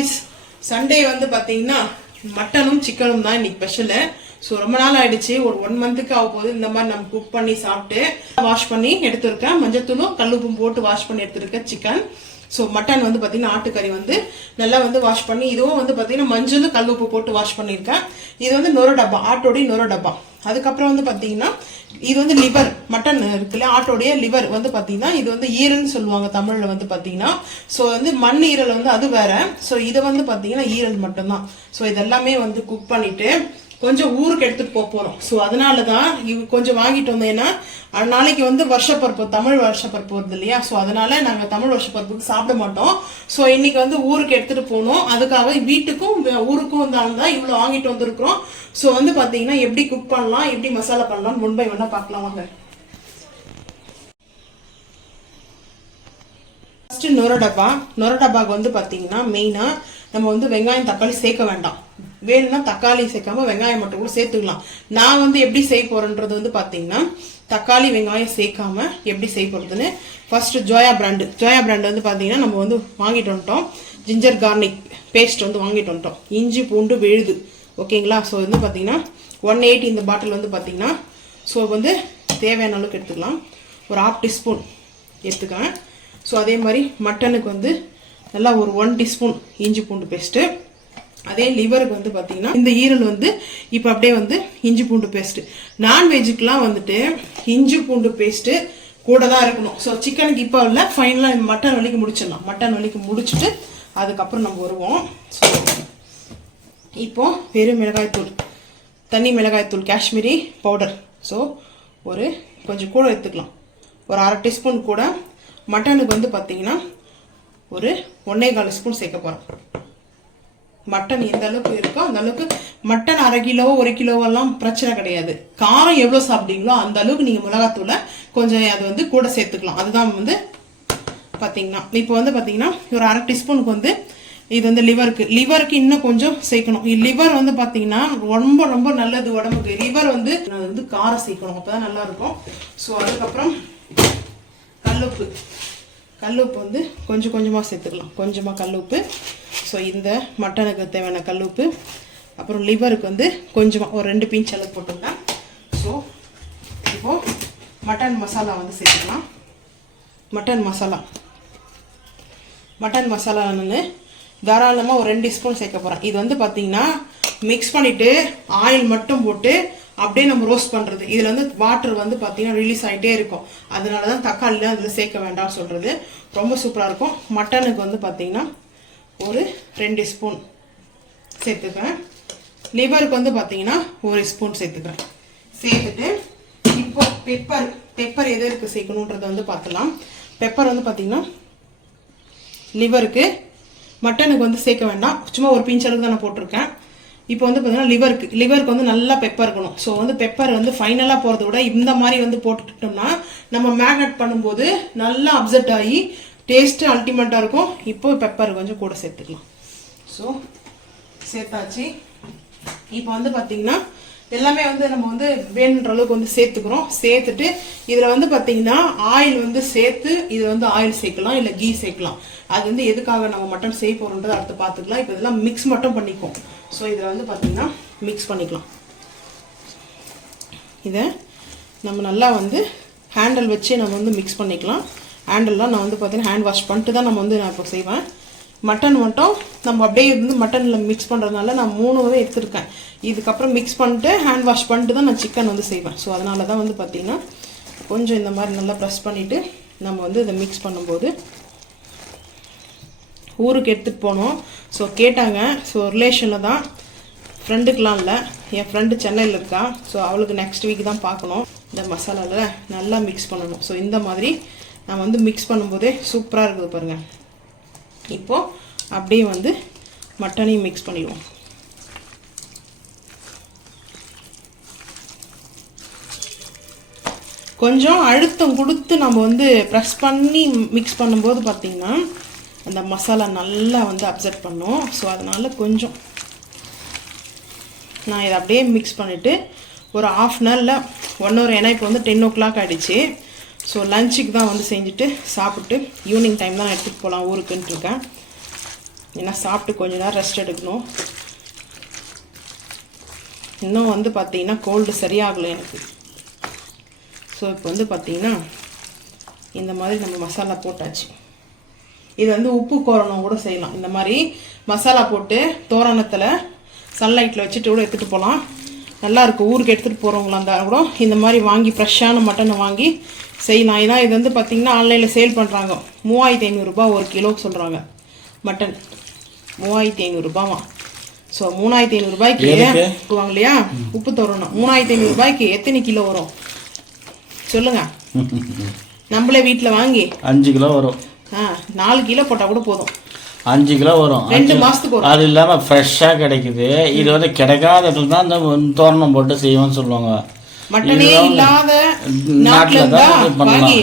guys, Sunday வந்து பாத்தீங்கன்னா மட்டனும் சிக்கனும் தான் இன்னைக்கு ஸ்பெஷல். ஸோ ரொம்ப நாள் ஆயிடுச்சு, ஒரு 1 மந்த்துக்கு ஆக போகுது இந்த மாதிரி நம்ம குக் பண்ணி சாப்பிட்டு. வாஷ் பண்ணி எடுத்துருக்கேன், மஞ்சத்தூளும் கல்லுப்பும் போட்டு வாஷ் பண்ணி எடுத்துருக்கேன் சிக்கன். ஸோ மட்டன் வந்து பார்த்தீங்கன்னா ஆட்டுக்கறி வந்து நல்லா வந்து வாஷ் பண்ணி, இதுவும் வந்து பார்த்தீங்கன்னா மஞ்சள் கல்லுப்பு போட்டு வாஷ் பண்ணியிருக்கேன். இது வந்து நொர டப்பா, ஆட்டோடைய நொர டப்பா. அதுக்கப்புறம் வந்து பார்த்தீங்கன்னா இது வந்து லிவர், மட்டன் இருக்குல்ல ஆட்டோடைய லிவர் வந்து பார்த்தீங்கன்னா இது வந்து ஈரல்னு சொல்லுவாங்க தமிழில் வந்து பார்த்தீங்கன்னா. ஸோ வந்து மண் ஈரல் வந்து அது வேற. ஸோ இதை வந்து பார்த்தீங்கன்னா ஈரல் மட்டும்தான். ஸோ இதெல்லாமே வந்து குக் பண்ணிட்டு கொஞ்சம் ஊருக்கு எடுத்துட்டு போறோம். ஸோ அதனாலதான் கொஞ்சம் வாங்கிட்டு வந்தோம். ஏன்னா நாளைக்கு வந்து வருஷப்பருப்பு, தமிழ் வருஷப்பருப்பு வருது இல்லையா. ஸோ அதனால நாங்க தமிழ் வருஷப்பருப்புக்கு சாப்பிட மாட்டோம். ஸோ இன்னைக்கு வந்து ஊருக்கு எடுத்துட்டு போனோம். அதுக்காக வீட்டுக்கும் ஊருக்கும் தான் இவ்வளவு வாங்கிட்டு வந்திருக்கிறோம். ஸோ வந்து பாத்தீங்கன்னா எப்படி குக் பண்ணலாம், எப்படி மசாலா பண்ணலாம், முன்பை வேணா பார்க்கலாம் வாங்க. ஃபர்ஸ்ட் நொர டப்பாக்கு வந்து பாத்தீங்கன்னா மெயினா நம்ம வந்து வெங்காயம் தக்காளி சேர்க்க வேண்டாம். வேணும்னா தக்காளி சேர்க்காம வெங்காயம் மட்டும் கூட சேர்த்துக்கலாம். நான் வந்து எப்படி செய்ய போறேன்றது வந்து பாத்தீங்கன்னா தக்காளி வெங்காயம் சேர்க்காம எப்படி செய்ய போறதுன்னு ஃபர்ஸ்ட் ஜோயா பிராண்ட் வந்து பாத்தீங்கன்னா நம்ம வந்து வாங்கிட்டு வந்துட்டோம். ஜிஞ்சர் கார்லிக் பேஸ்ட் வந்து வாங்கிட்டு வந்துட்டோம். இஞ்சி பூண்டு விழுது, ஓகேங்களா. ஸோ வந்து பாத்தீங்கன்னா 180 இந்த பாட்டில் வந்து பாத்தீங்கன்னா ஸோ வந்து தேவையான அளவுக்கு எடுத்துக்கலாம். ஒரு 1/2 டீஸ்பூன் எடுத்துக்கேன். ஸோ அதே மாதிரி மட்டனுக்கு வந்து நல்லா ஒரு 1 டீஸ்பூன் இஞ்சி பூண்டு பேஸ்ட்டு. அதே லிவருக்கு வந்து பார்த்தீங்கன்னா இந்த ஈரல் வந்து இப்போ அப்படியே வந்து இஞ்சி பூண்டு பேஸ்ட்டு. நான்வெஜ்ஜுக்கெலாம் வந்துட்டு இஞ்சி பூண்டு பேஸ்ட்டு கூட தான் இருக்கணும். ஸோ சிக்கனுக்கு இப்போ இல்லை, ஃபைனலாக மட்டன் வலிக்கு முடிச்சிடலாம். மட்டன் வலிக்கு முடிச்சுட்டு அதுக்கப்புறம் நம்ம வருவோம். ஸோ இப்போ வெறும் மிளகாய்த்தூள், தனி மிளகாய்த்தூள், காஷ்மீரி பவுடர். ஸோ ஒரு கொஞ்சம் கூட எடுத்துக்கலாம், ஒரு 1/2 டீஸ்பூன் கூட. மட்டனுக்கு வந்து பார்த்தீங்கன்னா ஒரு 1.25 ஸ்பூன் சேர்க்க போகிறோம். மட்டன் எந்த அளவுக்கு இருக்கோ அந்த அளவுக்கு. மட்டன் 1/2 கிலோ 1 கிலோவெல்லாம் பிரச்சனை கிடையாது. காரம் எவ்வளோ சாப்பிட்டீங்களோ அந்த அளவுக்கு நீங்கள் மிளகாத்தூளை கொஞ்சம் அது வந்து கூட சேர்த்துக்கலாம். அதுதான் வந்து பார்த்தீங்கன்னா இப்போ வந்து பார்த்தீங்கன்னா ஒரு 1/2 டீஸ்பூனுக்கு வந்து இது வந்து லிவருக்கு இன்னும் கொஞ்சம் சேர்க்கணும். லிவர் வந்து பார்த்தீங்கன்னா ரொம்ப ரொம்ப நல்லது உடம்புக்கு. லிவர் வந்து அது வந்து காரம் சேர்க்கணும், அப்போ தான் நல்லா இருக்கும். ஸோ அதுக்கப்புறம் கல்லுப்பு வந்து கொஞ்சம் கொஞ்சமாக சேர்த்துக்கலாம், கொஞ்சமாக கல்லுப்பு. ஸோ இந்த மட்டனுக்கு தேவையான கல்லுப்பு. அப்புறம் லிவருக்கு வந்து கொஞ்சமாக ஒரு 2 பிஞ்ச் அளவு போட்டுக்கலாம். ஸோ இப்போது மட்டன் மசாலா வந்து சேர்த்துக்கலாம். மட்டன் மசாலா நான் தாராளமாக ஒரு 2 டீஸ்பூன் சேர்க்க போகிறேன். இது வந்து பார்த்தீங்கன்னா மிக்ஸ் பண்ணிவிட்டு ஆயில் மட்டும் போட்டு அப்படியே நம்ம ரோஸ்ட் பண்ணுறது. இதில் வந்து வாட்டர் வந்து பார்த்தீங்கன்னா ரிலீஸ் ஆகிட்டே இருக்கும். அதனால தான் தக்காளிலாம் அதில் சேர்க்க வேண்டாம்னு சொல்கிறது. ரொம்ப சூப்பராக இருக்கும். மட்டனுக்கு வந்து பார்த்தீங்கன்னா ஒரு 2 ஸ்பூன் சேர்த்துக்கிறேன். லிவருக்கு வந்து பார்த்தீங்கன்னா 1 ஸ்பூன் சேர்த்துக்கிறேன். சேர்த்துட்டு இப்போ பெப்பர் எதற்கு சேர்க்கணுன்றதை வந்து பார்த்துலாம். பெப்பர் வந்து பார்த்தீங்கன்னா லிவருக்கு, மட்டனுக்கு வந்து சேர்க்க வேண்டாம், சும்மா ஒரு பிஞ்ச் அளவுக்கு தான் நான் போட்டிருக்கேன். இப்போ வந்து பார்த்தீங்கன்னா லிவருக்கு வந்து நல்லா பெப்பர் இருக்கணும். ஸோ வந்து பெப்பர் வந்து ஃபைனலாக போகிறத விட இந்த மாதிரி வந்து போட்டுக்கிட்டோம்னா நம்ம மேரினேட் பண்ணும்போது நல்லா அப்செட் ஆகி டேஸ்ட்டு அல்டிமேட்டாக இருக்கும். இப்போ பெப்பர் கொஞ்சம் கூட சேர்த்துக்கலாம். ஸோ சேர்த்தாச்சு. இப்போ வந்து பார்த்தீங்கன்னா எல்லாமே வந்து நம்ம வந்து வேணுன்ற அளவுக்கு வந்து சேர்த்துக்கிறோம். சேர்த்துட்டு இதில் வந்து பார்த்தீங்கன்னா ஆயில் வந்து சேர்த்து இதில் வந்து ஆயில் சேர்க்கலாம், இல்லை கீ சேர்க்கலாம். அது வந்து எதுக்காக நம்ம மட்டன் செய்ய போகிறோன்றது அடுத்து பார்த்துக்கலாம். இப்போ இதெல்லாம் மிக்ஸ் மட்டும் பண்ணிக்குவோம். ஸோ இதில் வந்து பார்த்தீங்கன்னா மிக்ஸ் பண்ணிக்கலாம். இதை நம்ம நல்லா வந்து ஹேண்டில் வச்சு நம்ம வந்து மிக்ஸ் பண்ணிக்கலாம். ஹேண்டில்லாம் நான் வந்து பார்த்தீங்கன்னா ஹேண்ட் வாஷ் பண்ணிட்டு தான் நான் இப்போ செய்வேன். மட்டன் மட்டும் நம்ம அப்படியே இருந்து மட்டனில் மிக்ஸ் பண்ணுறதுனால நான் 3 எடுத்துருக்கேன். இதுக்கப்புறம் மிக்ஸ் பண்ணிட்டு ஹேண்ட் வாஷ் பண்ணிட்டு தான் நான் சிக்கன் வந்து செய்வேன். ஸோ அதனால தான் வந்து பார்த்தீங்கன்னா கொஞ்சம் இந்த மாதிரி நல்லா ப்ரெஸ் பண்ணிவிட்டு நம்ம வந்து இதை மிக்ஸ் பண்ணும்போது ஊருக்கு எடுத்துகிட்டு போனோம். ஸோ கேட்டாங்க. ஸோ ரிலேஷனில் தான், ஃப்ரெண்டுக்கெலாம் இல்லை. என் ஃப்ரெண்டு சென்னையில் இருக்கா. ஸோ அவளுக்கு நெக்ஸ்ட் வீக் தான் பார்க்கணும். இந்த மசாலாவில் நல்லா மிக்ஸ் பண்ணணும். ஸோ இந்த மாதிரி நான் வந்து மிக்ஸ் பண்ணும்போதே சூப்பராக இருக்குது பாருங்கள். இப்போது அப்படியே வந்து மட்டனையும் மிக்ஸ் பண்ணிடுவோம். கொஞ்சம் அழுத்தம் கொடுத்து நம்ம வந்து ப்ரெஸ் பண்ணி மிக்ஸ் பண்ணும்போது பார்த்திங்கன்னா அந்த மசாலா நல்லா வந்து அப்சர்வ் பண்ணும். ஸோ அதனால் கொஞ்சம் நான் இதை அப்படியே மிக்ஸ் பண்ணிவிட்டு ஒரு 1/2 அன் ஹவரில் 1 ஹவர். ஏன்னா இப்போ வந்து 10 o'clock ஆகிடுச்சு. ஸோ லஞ்சுக்கு தான் வந்து செஞ்சுட்டு சாப்பிட்டு ஈவினிங் டைம் தான் எடுத்துகிட்டு போகலாம் ஊருக்குன்ட்டு இருக்கேன். ஏன்னா சாப்பிட்டு கொஞ்ச நேரம் ரெஸ்ட் எடுக்கணும். இன்னும் வந்து பார்த்தீங்கன்னா கோல்டு சரியாகலை எனக்கு. ஸோ இப்போ வந்து பார்த்தீங்கன்னா இந்த மாதிரி நம்ம மசாலா போட்டாச்சு. இது வந்து உப்பு கோரணம் கூட செய்யலாம். இந்த மாதிரி மசாலா போட்டு தோரணத்தில் சன்லைட்டில் வச்சுட்டு கூட எடுத்துகிட்டு போகலாம். நல்லாயிருக்கும். ஊருக்கு எடுத்துகிட்டு போகிறவங்களா இருந்தால் கூட இந்த மாதிரி வாங்கி ஃப்ரெஷ்ஷான மட்டனை வாங்கி செய்யலாம். ஏன்னா இது வந்து பார்த்திங்கன்னா ஆன்லைனில் சேல் பண்ணுறாங்க. 3500 ஒரு கிலோ சொல்கிறாங்க. மட்டன் 3500 ஸோ 3500 வாங்க இல்லையா உப்பு தோரணம். 3500 எத்தனை கிலோ வரும் சொல்லுங்க? நம்மளே வீட்டில் வாங்கி 5 கிலோ வரும். 4 கிலோ போட்டால் கூட போதும். 5 கிலோ வரும். 2 மாதத்துக்கு வரும். அது இல்லாமல் ஃப்ரெஷ்ஷாக கிடைக்குது. இது வந்து கிடைக்காத இடத்துல தான் இந்த தோரணம் போட்டு செய்வோம்னு சொல்லுவாங்க. மட்டனே இல்லாத நாட்டில் இருந்தால் வாங்கி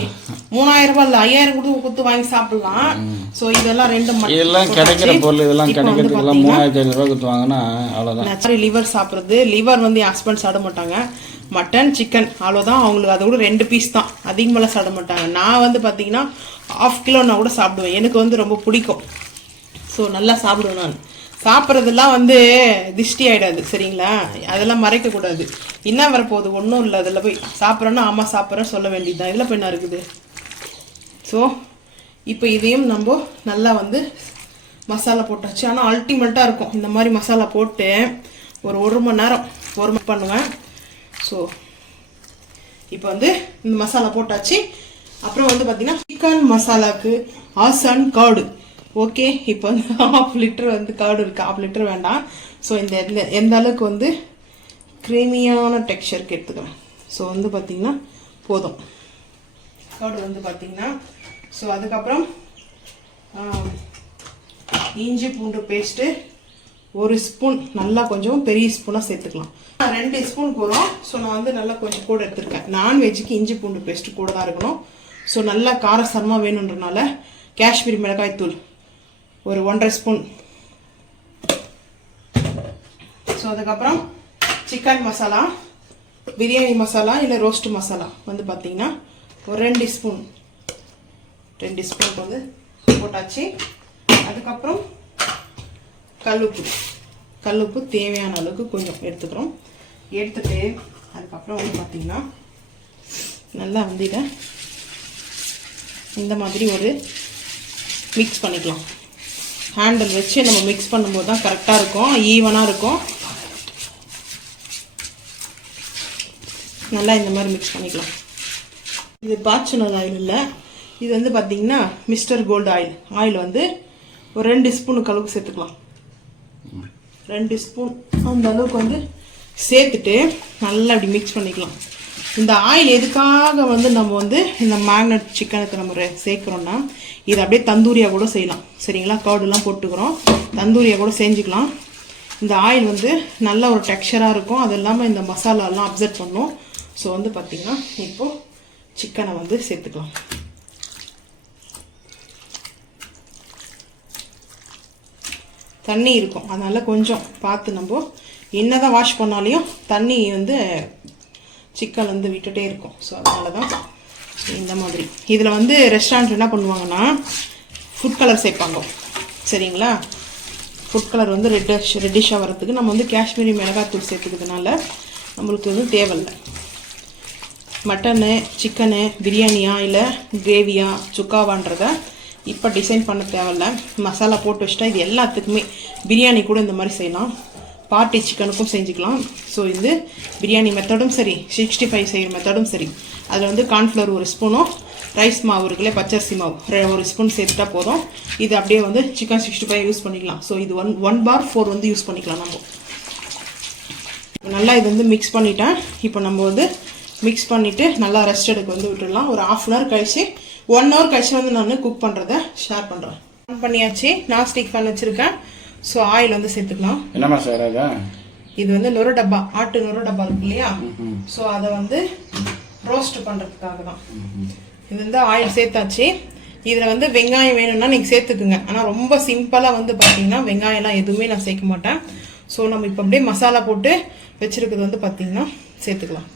3000 ரூபாய் இல்லை 5000 கொடுத்து வாங்கி சாப்பிடலாம். ஸோ இதெல்லாம் இதெல்லாம் கிடைக்கிற பொருள். இதெல்லாம் கிடைக்கிறதுக்கெல்லாம் 3500 ரூபாய் கொடுத்து வாங்கினா அவ்வளோதான். லிவர் சாப்பிட்றது. லிவர் வந்து என் ஹஸ்பண்ட் சாப்பிட மாட்டாங்க. மட்டன் சிக்கன் அவ்வளோதான் அவங்களுக்கு. அதை கூட 2 பீஸ் தான், அதிகமெல்லாம் சாப்பிட மாட்டாங்க. நான் வந்து பார்த்தீங்கன்னா 1/2 கிலோன்னா கூட சாப்பிடுவேன். எனக்கு வந்து ரொம்ப பிடிக்கும். ஸோ நல்லா சாப்பிடுவேன் நான். சாப்பிட்றதெல்லாம் வந்து திஷ்டி ஆகிடாது சரிங்களா? அதெல்லாம் மறைக்கக்கூடாது. என்ன வரப்போகுது? ஒன்றும் இல்லை. அதில் போய் சாப்பிட்றேன்னா ஆமாம் சாப்பிட்றேன்னு சொல்ல வேண்டியது தான். இதில் போய் என்ன இருக்குது? ஸோ இப்போ இதையும் நம்ம நல்லா வந்து மசாலா போட்டாச்சு. ஆனால் அல்டிமேட்டாக இருக்கும் இந்த மாதிரி மசாலா போட்டு ஒரு மணி நேரம் பண்ணுவேன். ஸோ இப்போ வந்து இந்த மசாலா போட்டாச்சு. அப்புறம் வந்து பார்த்தீங்கன்னா சிக்கன் மசாலாவுக்கு ஆசான் கார்டு. ஓகே, இப்போ வந்து 1/2 லிட்டர் வந்து கார்டு இருக்குது. 1/2 லிட்டர் வேண்டாம். ஸோ இந்த எந்த அளவுக்கு வந்து க்ரீமியான டெக்ஸ்சருக்கு எடுத்துக்கிறேன். ஸோ வந்து பார்த்திங்கன்னா போதும் கார்டு வந்து பார்த்திங்கன்னா. ஸோ அதுக்கப்புறம் இஞ்சி பூண்டு பேஸ்ட்டு 1 ஸ்பூன், நல்லா கொஞ்சம் பெரிய ஸ்பூனாக சேர்த்துக்கலாம். 2 ஸ்பூன் போதும். ஸோ நான் வந்து நல்லா கொஞ்சம் கூட எடுத்துருக்கேன். நான்வெஜ்ஜுக்கு இஞ்சி பூண்டு பேஸ்ட்டு கூட தான் இருக்கணும். ஸோ நல்லா காரசாரமாக வேணுன்றனால காஷ்மீரி மிளகாய் தூள் ஒரு 1.5 ஸ்பூன். ஸோ அதுக்கப்புறம் சிக்கன் மசாலா, பிரியாணி மசாலா இல்லை ரோஸ்ட் மசாலா வந்து பார்த்தீங்கன்னா ஒரு 2 ஸ்பூன் வந்து போட்டாச்சு. அதுக்கப்புறம் கல்லுப்பு தேவையான அளவுக்கு கொஞ்சம் எடுத்துக்கிறோம். எடுத்துட்டு அதுக்கப்புறம் வந்து பார்த்தீங்கன்னா நல்லா வந்து இதை இந்த மாதிரி ஒரு மிக்ஸ் பண்ணிக்கலாம். ஹேண்டில் வச்சு நம்ம மிக்ஸ் பண்ணும்போது தான் கரெக்டாக இருக்கும், ஈவனாக இருக்கும். நல்லா இந்த மாதிரி மிக்ஸ் பண்ணிக்கலாம். இது பாச்சுனல் ஆயில் இல்லை, இது வந்து பார்த்தீங்கன்னா மிஸ்டர் கோல்டு ஆயில் வந்து ஒரு 2 ஸ்பூனுக்கு அளவுக்கு சேர்த்துக்கலாம். 2 ஸ்பூன் அந்த அளவுக்கு வந்து சேர்த்துட்டு நல்லா அப்படி மிக்ஸ் பண்ணிக்கலாம். இந்த ஆயில் எதுக்காக வந்து நம்ம வந்து இந்த மேக்னட் சிக்கனுக்கு நம்ம சேர்க்குறோன்னா இது அப்படியே தந்தூரியாக கூட செய்யலாம் சரிங்களா? கர்டுலாம் போட்டுக்கிறோம், தந்தூரியாக கூட செஞ்சுக்கலாம். இந்த ஆயில் வந்து நல்ல ஒரு டெக்ஸ்சராக இருக்கும். அது இல்லாமல் இந்த மசாலாலாம் அப்சர்வ் பண்ணும். ஸோ வந்து பார்த்திங்கன்னா இப்போது சிக்கனை வந்து சேர்த்துக்கலாம். தண்ணி இருக்கும், அதனால் கொஞ்சம் பார்த்து நம்ம என்ன தான் வாஷ் பண்ணாலையும் தண்ணி வந்து சிக்கன் வந்து விட்டுட்டே இருக்கும். ஸோ அதனால தான் இந்த மாதிரி. இதில் வந்து ரெஸ்டாரண்ட் என்ன பண்ணுவாங்கன்னா ஃபுட் கலர் சேர்ப்பாங்க சரிங்களா? ஃபுட் கலர் வந்து ரெட்டிஷாக வரத்துக்கு நம்ம வந்து காஷ்மீரி மிளகாத்தூள் சேர்த்துக்கிறதுனால நம்மளுக்கு வந்து தேவையில்லை. மட்டனு சிக்கனு பிரியாணியா இல்லை கிரேவியா சுக்காவான்றதை இப்போ டிசைன் பண்ண தேவையில்ல. மசாலா போட்டு வச்சுட்டா இது எல்லாத்துக்குமே பிரியாணி கூட இந்த மாதிரி செய்யலாம், பார்ட்டி சிக்கனுக்கும் செஞ்சுக்கலாம். ஸோ இது பிரியாணி மெத்தடும் சரி, 65 செய்கிற மெத்தடும் சரி. அதில் வந்து கார்ன்ஃப்ளவர் 1 ஸ்பூனும், ரைஸ் மாவு இருக்குல்ல பச்சரிசி மாவு 1 ஸ்பூன் சேர்த்துட்டா போதும். இது அப்படியே வந்து சிக்கன் 65 யூஸ் பண்ணிக்கலாம். ஸோ இது 1/4 வந்து யூஸ் பண்ணிக்கலாம் நம்ம. நல்லா இது வந்து மிக்ஸ் பண்ணிட்டேன். இப்போ நம்ம வந்து மிக்ஸ் பண்ணிவிட்டு நல்லா ரெஸ்ட் எடுக்க வந்து விட்டுடலாம். ஒரு 1/2 hour கழிச்சு 1 hour கழிச்சு வந்து நான் குக் பண்ணுறதை ஷேர் பண்ணுறேன். ஆன் பண்ணியாச்சு, நான் ஸ்டிக் பண்ணி வச்சுருக்கேன். ஸோ ஆயில் வந்து சேர்த்துக்கலாம். என்னம்மா சார் இது வந்து நுர டப்பா, ஆட்டு நுர டப்பா இருக்கு இல்லையா? ஸோ அதை வந்து ரோஸ்ட் பண்ணுறதுக்காக தான். இது வந்து ஆயில் சேர்த்தாச்சு. இதில் வந்து வெங்காயம் வேணும்னா நீங்கள் சேர்த்துக்குங்க. ஆனால் ரொம்ப சிம்பிளாக வந்து பார்த்தீங்கன்னா வெங்காயம்லாம் எதுவுமே நான் சேர்க்க மாட்டேன். ஸோ நம்ம இப்போ அப்படியே மசாலா போட்டு வச்சுருக்கிறது வந்து பார்த்தீங்கன்னா சேர்த்துக்கலாம்.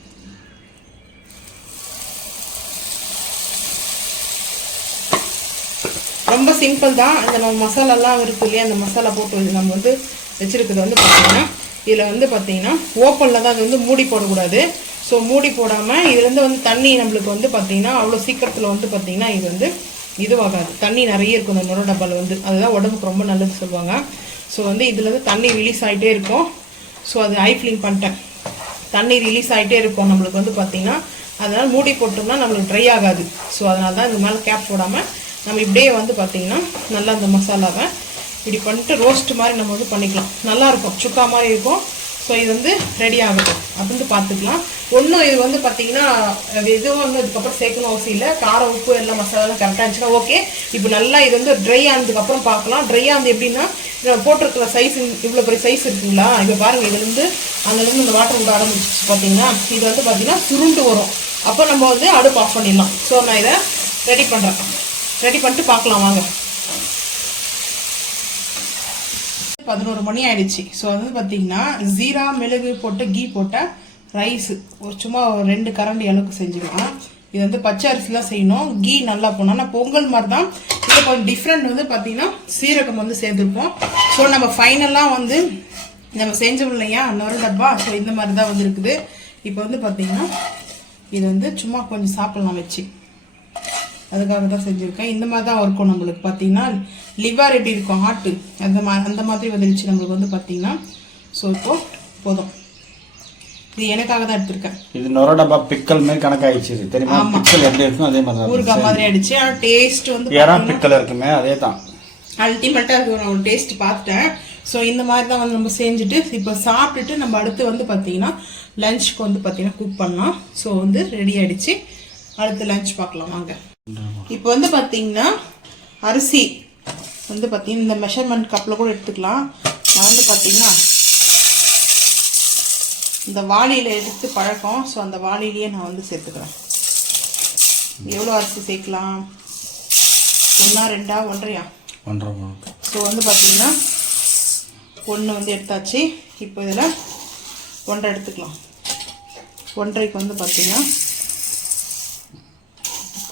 ரொம்ப சிம்பிள் தான். அந்த நம்ம மசாலாலாம் இருக்குது இல்லையா, அந்த மசாலா போட்டு நம்ம வந்து வச்சுருக்குது வந்து பார்த்திங்கன்னா இதில் வந்து பார்த்திங்கன்னா ஓப்பனில் தான் அது வந்து மூடி போடக்கூடாது. ஸோ மூடி போடாமல் இதுலேருந்து வந்து தண்ணி நம்மளுக்கு வந்து பார்த்திங்கன்னா அவ்வளோ சீக்கிரத்தில் வந்து பார்த்திங்கன்னா இது வந்து இதுவாகாது. தண்ணி நிறைய இருக்கும் இந்த நுர டப்பாவில் வந்து, அதுதான் உடம்புக்கு ரொம்ப நல்லது சொல்லுவாங்க. ஸோ வந்து இதுலேருந்து தண்ணி ரிலீஸ் ஆகிட்டே இருக்கும். ஸோ அது ஐ ஃபில்லிங் பண்ணிட்டேன், தண்ணி ரிலீஸ் ஆகிட்டே இருக்கும் நம்மளுக்கு வந்து பார்த்திங்கன்னா. அதனால் மூடி போட்டோம்னா நம்மளுக்கு ட்ரை ஆகாது. ஸோ அதனால தான் இந்த மேலே கேப் போடாமல் நம்ம இப்படியே வந்து பார்த்திங்கன்னா நல்லா அந்த மசாலாவை இப்படி பண்ணிட்டு ரோஸ்ட் மாதிரி நம்ம வந்து பண்ணிக்கலாம். நல்லாயிருக்கும், சுக்கா மாதிரி இருக்கும். ஸோ இது வந்து ரெடி ஆகட்டும், அது வந்து பார்த்துக்கலாம். ஒன்றும் இது வந்து பார்த்திங்கன்னா எதுவும் வந்து அதுக்கப்புறம் சேர்க்கணும் அவசியம் இல்லை. காரம் உப்பு எல்லாம் மசாலாலாம் கரெக்டாக இருந்துச்சுன்னா ஓகே. இப்போ நல்லா இது வந்து ட்ரை ஆனதுக்கப்புறம் பார்க்கலாம். ட்ரை ஆனது எப்படின்னா போட்டிருக்கிற சைஸ் இவ்வளோ பெரிய சைஸ் இருக்குங்களா, இப்போ பாருங்கள் இதுலேருந்து அங்கேருந்து இந்த வாட்டர் விட ஆரம்பிச்சிச்சு பார்த்தீங்கன்னா. இது வந்து பார்த்திங்கன்னா சுருண்டு வரும். அப்போ நம்ம வந்து அடுப்பு ஆஃப் பண்ணிடலாம். ஸோ நான் இதை ரெடி பண்ணுறேன், ரெடி பண்ணிட்டு பார்க்கலாம் வாங்க. 11 மணி ஆயிடுச்சு. ஸோ வந்து பார்த்தீங்கன்னா ஜீரா மிளகு போட்டு கீ போட்ட ரைஸு ஒரு சும்மா 2 கரண்டி அளவுக்கு செஞ்சுக்கலாம். இது வந்து பச்சை அரிசிலாம் செய்யணும், கீ நல்லா போனோம். ஆனால் பொங்கல் மாதிரி தான் இதில் கொஞ்சம் டிஃப்ரெண்ட் வந்து பார்த்தீங்கன்னா சீரகம் வந்து சேர்த்துருப்போம். ஸோ நம்ம ஃபைனலாக வந்து நம்ம செஞ்சோம் இல்லையா நொறு டப்பா, ஸோ இந்த மாதிரி தான் வந்து இருக்குது. இப்போ வந்து பார்த்தீங்கன்னா இது வந்து சும்மா கொஞ்சம் சாப்பிட்லாம் வச்சு, அதுக்காக தான் செஞ்சுருக்கேன். இந்த மாதிரி தான் இருக்கும் நம்மளுக்கு பார்த்தீங்கன்னா. லிவர் எப்படி இருக்கும் ஹார்ட்டு அந்த மாதிரி வந்துருச்சு நம்மளுக்கு வந்து பார்த்தீங்கன்னா. ஸோ இப்போ போதும், இது எனக்காக தான் எடுத்திருக்கேன். இது நொர டப்பா பிக்கல் மாதிரி கணக்காயிடுச்சு தெரியுமா? பிக்கல் எப்படி இருக்கும் அதே மாதிரி தான் ஊறுகாய் மாதிரி ஆயிடுச்சு. ஆனால் டேஸ்ட் வந்து யாரா பிக்கல் இருக்குமே அதே தான் அல்டிமேட்டாக அது ஒரு டேஸ்ட் பார்த்துட்டேன். ஸோ இந்த மாதிரி தான் வந்து நம்ம செஞ்சுட்டு இப்போ சாப்பிட்டுட்டு நம்ம அடுத்து வந்து பார்த்தீங்கன்னா லஞ்சுக்கு வந்து பார்த்தீங்கன்னா குக் பண்ணலாம். ஸோ வந்து ரெடி ஆயிடுச்சு, அடுத்து லஞ்ச் பார்க்கலாம் வாங்க. இப்போ வந்து பார்த்தீங்கன்னா அரிசி வந்து பார்த்தீங்கன்னா இந்த மெஷர்மெண்ட் கப்பில் கூட எடுத்துக்கலாம். நான் வந்து பார்த்தீங்கன்னா இந்த வாளியில் எடுத்து பழக்கம். ஸோ அந்த வாளிலேயே நான் வந்து சேர்த்துக்கிறேன். எவ்வளோ அரிசி சேர்க்கலாம்? 1 2 1.5 1.5. ஸோ வந்து பார்த்தீங்கன்னா 1 வந்து எடுத்தாச்சு. இப்போ இதில் 1.5 எடுத்துக்கலாம். 1.5க்கு வந்து பார்த்தீங்கன்னா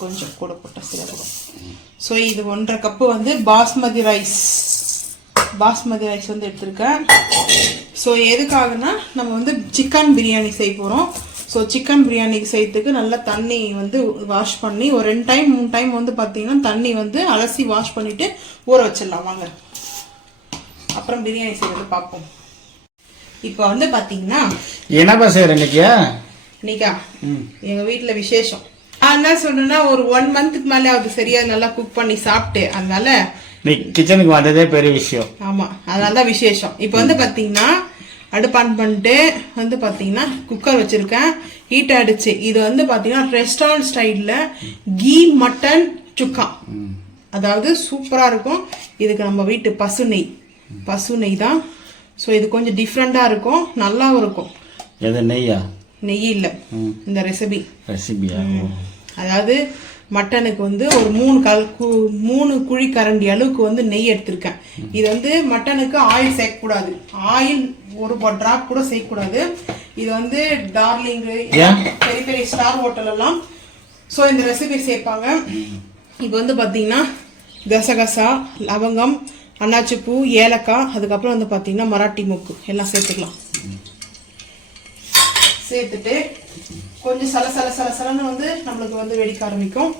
கொஞ்சம் கூட போட்டால் சரியாகும். ஸோ இது 1.5 கப்பு வந்து பாஸ்மதி ரைஸ் வந்து எடுத்திருக்கேன். ஸோ எதுக்காகனா நம்ம வந்து சிக்கன் பிரியாணி செய்ய போகிறோம். ஸோ சிக்கன் பிரியாணிக்கு செய்யறதுக்கு நல்லா தண்ணி வந்து வாஷ் பண்ணி ஒரு 2 டைம் 3 டைம் வந்து பார்த்தீங்கன்னா தண்ணி வந்து அலசி வாஷ் பண்ணிவிட்டு ஊற வச்சிடலாம் வாங்க. அப்புறம் பிரியாணி செய்யறது பார்ப்போம். இப்போ வந்து பார்த்தீங்கன்னா என்னப்பா செய்யற இன்னைக்கா எங்கள் வீட்டில் விசேஷம். நான் என்ன சொன்னேன்னா ஒரு 1 மந்த்துக்கு மேலே அது சரியா நல்லா குக் பண்ணி சாப்பிட்டு, அதனால நீ கிச்சனுக்கு வந்ததே பெரிய விஷயம். ஆமா, அதனால தான் விசேஷம். இப்போ வந்து பாத்தீங்கன்னா அடுப்பு ஆன் பண்ணிட்டு வந்து பாத்தீங்கன்னா குக்கர் வச்சிருக்கேன், ஹீட் ஆயிடுச்சு. இது வந்து பாத்தீங்கன்னா ரெஸ்டாரண்ட் ஸ்டைல்ல கீ மட்டன் சுக்கா, அதாவது சூப்பரா இருக்கும். இதுக்கு நம்ம வீட்டு பசு நெய் தான். ஸோ இது கொஞ்சம் டிஃப்ரெண்டா இருக்கும், நல்லாவும் இருக்கும். எது நெய்யா? நெய் இல்லை, இந்த ரெசிபியா? அதாவது மட்டனுக்கு வந்து ஒரு 3 குழி கரண்டி அளவுக்கு வந்து நெய் எடுத்திருக்கேன். இது வந்து மட்டனுக்கு ஆயில் சேர்க்கக்கூடாது, ஆயில் ஒரு டிராப் கூட சேர்க்கக்கூடாது. இது வந்து டார்லிங் பெரிய பெரிய ஸ்டார் ஹோட்டல் எல்லாம் ஸோ இந்த ரெசிபி சேர்ப்பாங்க. இப்போ வந்து பார்த்தீங்கன்னா கசகசா, லவங்கம், அன்னாச்சிப்பூ, ஏலக்காய், அதுக்கப்புறம் வந்து பார்த்தீங்கன்னா மராட்டி மூக்கு எல்லாம் சேர்த்துக்கலாம். சேர்த்துட்டு கொஞ்சம் சலன்னு வந்து நம்மளுக்கு வந்து வெடிக்க ஆரம்பிக்கும்.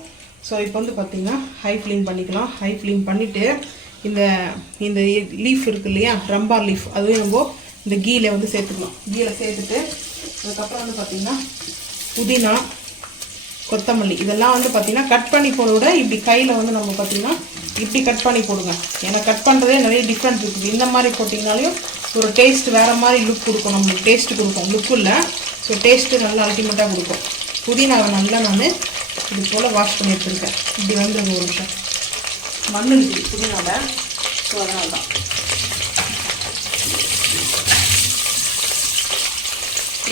ஸோ இப்போ வந்து பார்த்தீங்கன்னா ஹை ஃப்ளேம் பண்ணிக்கலாம். ஹை ஃப்ளேம் பண்ணிவிட்டு இந்த லீஃப் இருக்கு இல்லையா, ரம்பா லீஃப், அதுவும் நம்ம இந்த கீல வந்து சேர்த்துக்கலாம். கீல சேர்த்துட்டு அதுக்கப்புறம் வந்து பார்த்தீங்கன்னா புதினா, கொத்தமல்லி இதெல்லாம் வந்து பார்த்தீங்கன்னா கட் பண்ணி போட விட இப்படி கையில் வந்து நம்ம பார்த்தீங்கன்னா இப்படி கட் பண்ணி போடுங்க. ஏன்னா கட் பண்ணுறதே நிறைய டிஃப்ரெண்ட் இருக்குது. இந்த மாதிரி போட்டிங்கனாலையும் ஒரு டேஸ்ட் வேறு மாதிரி லுக் கொடுக்கும், நம்மளுக்கு டேஸ்ட் கொடுக்கும், லுக் இல்லை. ஸோ டேஸ்ட்டு நல்லா அல்டிமேட்டாக கொடுக்கும். புதினாவை நல்லா நான் இது போல் வாஷ் பண்ணி எடுத்துருக்கேன். இப்படி வந்து ஒரு நிமிஷம் மண் இருக்குது புதினாவில், ஸோ அதனால தான்.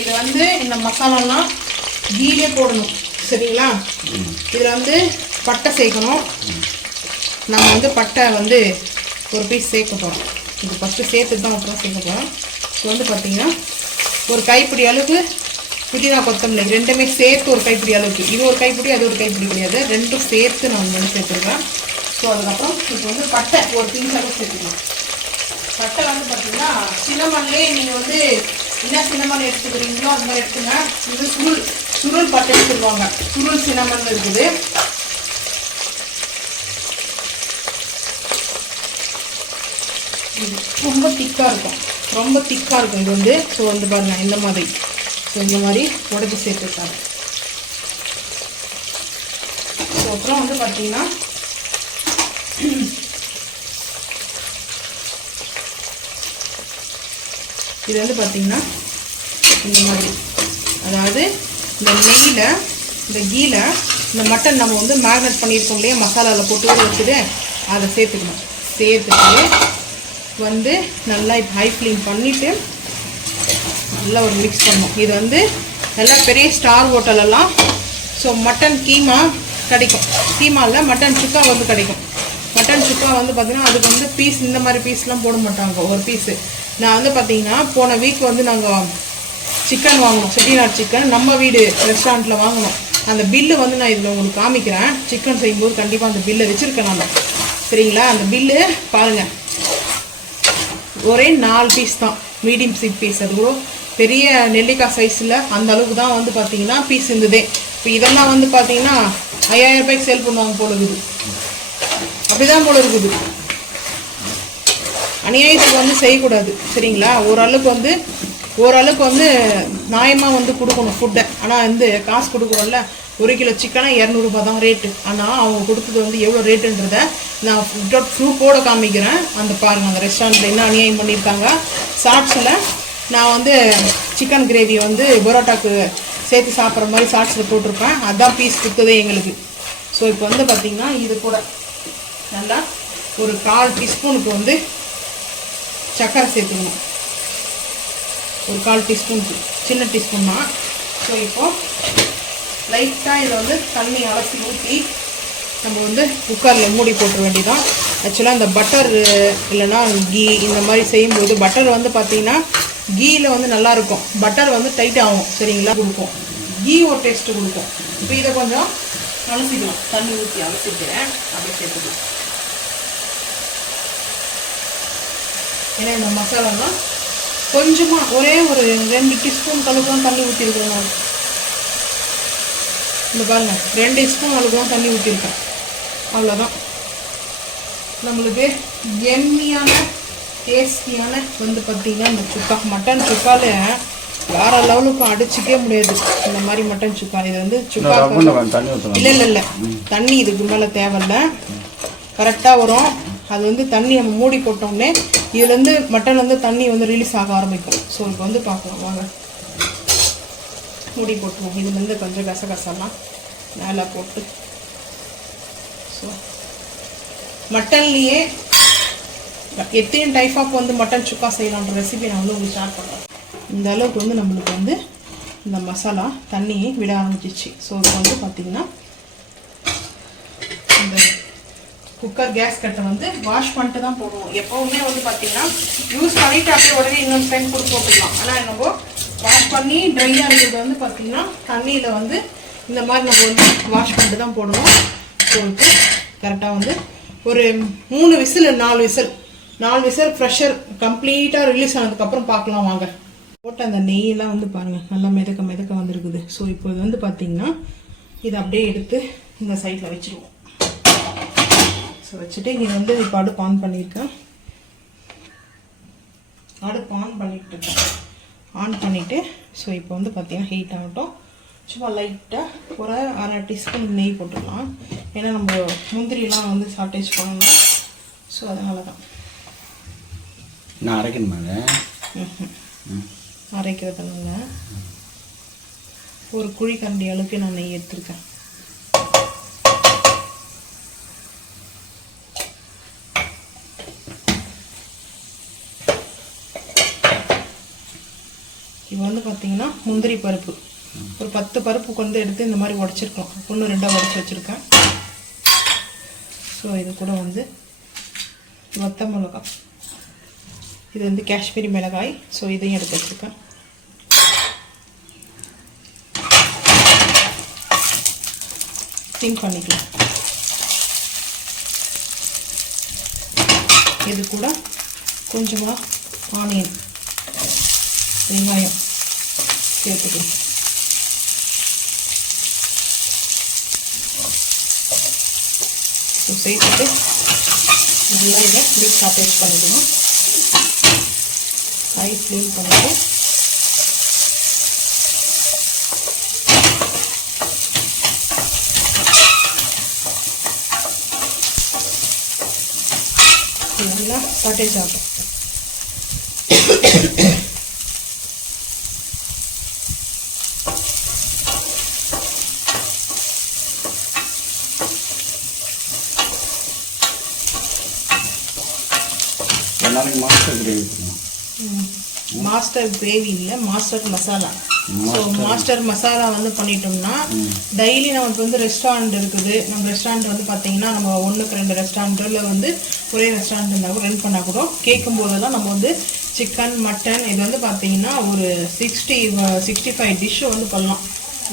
இதை வந்து இந்த மசாலாலாம் கீழே போடணும், சரிங்களா? இதில் வந்து பட்டை சேர்க்கணும். நம்ம வந்து பட்டை வந்து ஒரு பீஸ் சேர்க்க போகிறோம். இது ஃபஸ்ட்டு சேர்த்துட்டு தான் அப்புறம் சேர்க்க போகிறோம். ஸோ வந்து பார்த்தீங்கன்னா ஒரு கைப்பிடி அளவுக்கு புதினா, கொத்தமல்லி ரெண்டுமே சேர்த்து ஒரு கைப்பிடி அளவுக்கு, இது ஒரு கைப்பிடி அது ஒரு கைப்பிடி கிடையாது, ரெண்டும் சேர்த்து நான் வந்து சேர்த்துருக்கேன். ஸோ அதுக்கப்புறம் இப்போ வந்து பட்டை ஒரு பிஞ்ச் அளவு சேர்த்துக்கலாம். பட்டை வந்து பார்த்தீங்கன்னா சின்னமல்லே நீங்கள் வந்து என்ன சின்னமன் எடுத்துக்கிறீங்களோ அது மாதிரி எடுத்துங்க. இது சுருள் பட்டைன்னு சொல்லுவாங்க. சுருள் சின்னமன் இருக்குது. ரொம்ப திக்காக இருக்கும், ரொம்ப திக்காக இருக்கும் இது வந்து. ஸோ வந்து பாருங்கள் இந்த மாதிரி, ஸோ இந்த மாதிரி உடச்சி சேர்த்துருக்காங்க. ஸோ அப்புறம் வந்து பார்த்தீங்கன்னா இது வந்து பார்த்தீங்கன்னா இந்த மாதிரி, அதாவது இந்த நெய்யில் இந்த கீல இந்த மட்டன் நம்ம வந்து மேரினேட் பண்ணியிருக்கோம் இல்லையா, மசாலாவில் போட்டு ஊற வச்சுட்டு அதை சேர்த்துக்கணும். சேர்த்துட்டு வந்து நல்லா இப்போ ஹை ஃப்ளேம் பண்ணிவிட்டு நல்லா ஒரு மிக்ஸ் பண்ணணும். இது வந்து நல்லா பெரிய ஸ்டார் ஹோட்டலெல்லாம் ஸோ மட்டன் கீமா கிடைக்கும். கீமா இல்லை, மட்டன் சுக்கா வந்து கிடைக்கும். மட்டன் சுக்கா வந்து பார்த்திங்கன்னா அதுக்கு வந்து பீஸ் இந்த மாதிரி பீஸ்லாம் போட மாட்டாங்க, ஒரு பீஸு. நான் வந்து பார்த்தீங்கன்னா போன வீக் வந்து நாங்கள் சிக்கன் வாங்கினோம், செட்டிநாடு சிக்கன் நம்ம வீடு ரெஸ்டாரண்ட்டில் வாங்கினோம். அந்த பில்லு வந்து நான் இதில் உங்களுக்கு காமிக்கிறேன். சிக்கன் செய்யும்போது கண்டிப்பாக அந்த பில்லை வச்சுருக்கேன் நான், சரிங்களா? அந்த பில்லு பாருங்கள், ஒரே 4 பீஸ் தான், மீடியம் சைஸ் பீஸ். அது கூட பெரிய நெல்லிக்காய் சைஸில் அந்த அளவுக்கு தான் வந்து பார்த்தீங்கன்னா பீஸ் இருந்ததே. இப்போ இதெல்லாம் வந்து பார்த்தீங்கன்னா 5000 ரூபாய்க்கு சேல் பண்ணுவாங்க போல இருக்குது, அப்படிதான் போல இருக்குது. அநியாயத்துக்கு வந்து செய்யக்கூடாது, சரிங்களா? ஓரளவுக்கு வந்து நியாயமாக வந்து கொடுக்கணும் ஃபுட்டை. ஆனால் வந்து காசு கொடுக்குறோம்ல, 1 கிலோ சிக்கனா 200 ரூபா தான் ரேட்டு. ஆனால் அவங்க கொடுத்தது வந்து எவ்வளோ ரேட்டுன்றதை நான் ப்ரூஃபோட காமிக்கிறேன். அந்த பாருங்கள், அந்த ரெஸ்டாரண்ட்டில் என்ன அநியாயம் பண்ணியிருக்காங்க. ஷார்ட்ஸில் நான் வந்து சிக்கன் கிரேவி வந்து பரோட்டாக்கு சேர்த்து சாப்பிட்ற மாதிரி ஷார்ட்ஸில் போட்டிருப்பேன். அதுதான் பீஸ் கொடுத்ததே எங்களுக்கு. ஸோ இப்போ வந்து பார்த்திங்கன்னா இது கூட நல்லா ஒரு 1/4 டீஸ்பூனுக்கு வந்து சர்க்கரை சேர்த்துக்கணும். ஒரு 1/4 டீஸ்பூனுக்கு, சின்ன டீஸ்பூன் தான். ஸோ இப்போது லைட்டாக இதில் வந்து தண்ணி அலசி ஊற்றி நம்ம வந்து குக்கரில் மூடி போட்டுற வேண்டியதான். ஆக்சுவலாக இந்த பட்டர் இல்லைன்னா கீ இந்த மாதிரி செய்யும்போது பட்டர் வந்து பார்த்திங்கன்னா கீயில் வந்து நல்லாயிருக்கும், பட்டர் வந்து டைட் ஆகும், சரிங்களா? கொடுக்கும் கீ ஒரு டேஸ்ட்டு கொடுக்கும். இப்போ இதை கொஞ்சம் அலசிக்கலாம், தண்ணி ஊற்றி அலசிக்கிறேன், அப்படியே சேர்த்துக்கலாம். ஏன்னா இந்த மசாலாலாம் கொஞ்சமாக ஒரே ஒரு 2 டீஸ்பூன் அளவுக்கு தான் தண்ணி ஊற்றிருக்கேன் நான். இந்த பாருங்க 2 ஸ்பூன் அளவுக்கு தான் தண்ணி ஊற்றிருக்கேன், அவ்வளோதான். நம்மளுக்கு எம்மியான டேஸ்டியான வந்து பார்த்திங்கன்னா இந்த சுக்கா, மட்டன் சுக்காவில் வேற லெவலுக்கு அடிச்சிக்கவே முடியாது இந்த மாதிரி மட்டன் சுக்கா. இது வந்து சுக்கா இல்லை தண்ணி இதுக்கு மேலே தேவையில்லை, கரெக்டாக வரும். அது வந்து தண்ணி நம்ம மூடி போட்டோம்னே இதுலேருந்து மட்டன் வந்து தண்ணி வந்து ரிலீஸ் ஆக ஆரம்பிக்கும். ஸோ இப்போ வந்து பார்க்கலாம் வாங்க, மூடி போட்டுருவோம். இதுலேருந்து கொஞ்சம் கசகசெல்லாம் மேலே போட்டு. ஸோ மட்டன்லேயே எத்தனை டைப் ஆஃப் வந்து மட்டன் சுக்கா செய்யலான்ற ரெசிபி நான் வந்து உங்களுக்கு ஷேர் பண்ணுறேன். இந்த அளவுக்கு வந்து நம்மளுக்கு வந்து இந்த மசாலா தண்ணியை விட ஆரம்பிச்சிச்சு. ஸோ இப்போ வந்து பார்த்திங்கன்னா இந்த குக்கர் கேஸ் கட்டை வந்து வாஷ் பண்ணிட்டு தான் போடுவோம். எப்போவுமே வந்து பார்த்திங்கன்னா யூஸ் பண்ணிவிட்டு அப்படியே உடனே இன்னொரு டைம் கொடுத்து போட்டுக்கலாம். ஆனால் நம்ம வாஷ் பண்ணி ட்ரையாக இருக்கிறது வந்து பார்த்திங்கன்னா தண்ணியில் வந்து இந்த மாதிரி நம்ம வந்து வாஷ் பண்ணிட்டு தான் போடணும். போட்டு கரெக்டாக வந்து ஒரு 3 விசில் 4 விசில் ப்ரெஷர் கம்ப்ளீட்டாக ரிலீஸ் ஆனதுக்கப்புறம் பார்க்கலாம் வாங்க. போட்ட அந்த நெய்யெல்லாம் வந்து பாருங்கள் நல்லா மிதக்க வந்துருக்குது. ஸோ இப்போ இது வந்து பார்த்திங்கன்னா இதை அப்படியே எடுத்து இந்த சைடில் வச்சுருவோம். ஸோ வச்சுட்டு இங்கே வந்து இப்போ அடுப்பு ஆன் பண்ணியிருக்கேன். அடுப்பு ஆன் பண்ணிவிட்டு ஸோ இப்போ வந்து பார்த்திங்கன்னா ஹீட் ஆகட்டும். சும்மா லைட்டாக ஒரு 1/2 டீஸ்பூன் நெய் போட்டுடலாம். ஏன்னா நம்ம முந்திரிலாம் வந்து ஷார்ட்டேஜ் பண்ணணும். ஸோ அதனால தான் நான் அரைக்கணுமாங்க. அரைக்கிறதுனால ஒரு குழிக்கரண்டி அளவுக்கு நான் நெய் எடுத்துருக்கேன். இப்போ வந்து பார்த்தீங்கன்னா முந்திரி பருப்பு ஒரு 10 பருப்புக்கு வந்து எடுத்து இந்த மாதிரி உடச்சிருக்கோம். 1-2 உடச்சி வச்சுருக்கேன். ஸோ இது கூட வந்து வத்த மிளகாய், இது வந்து காஷ்மீரி மிளகாய். ஸோ இதையும் எடுத்து வச்சுருக்கேன். சிம் பண்ணிக்கலாம். இது கூட கொஞ்சமாக ஆனியன் வெங்காயம் சேர்த்துக்கலாம். சேர்த்துட்டு நல்லா இதை இப்படி சாட்டேஜ் பண்ணிக்கணும். ஹை ஃப்ளேம் பண்ணிட்டு நல்லா சாட்டேஜ் ஆகும். மாஸ்டர் கிரேவி இல்லை, master masala. So master masala வந்து பண்ணிட்டோம்னா டெய்லி நமக்கு வந்து ரெஸ்டாரண்ட் இருக்குது. நம்ம ரெஸ்டாரண்ட் வந்து பார்த்தீங்கன்னா நம்ம 1-2 ரெஸ்டாரண்ட்டில் வந்து ஒரே ரெஸ்டாரண்ட் இருந்தால் கூட ரன் பண்ணால் கூட கேட்கும் போதெல்லாம் நம்ம வந்து சிக்கன் மட்டன் இது வந்து பார்த்தீங்கன்னா ஒரு 65 டிஷ்ஷு வந்து பண்ணலாம்,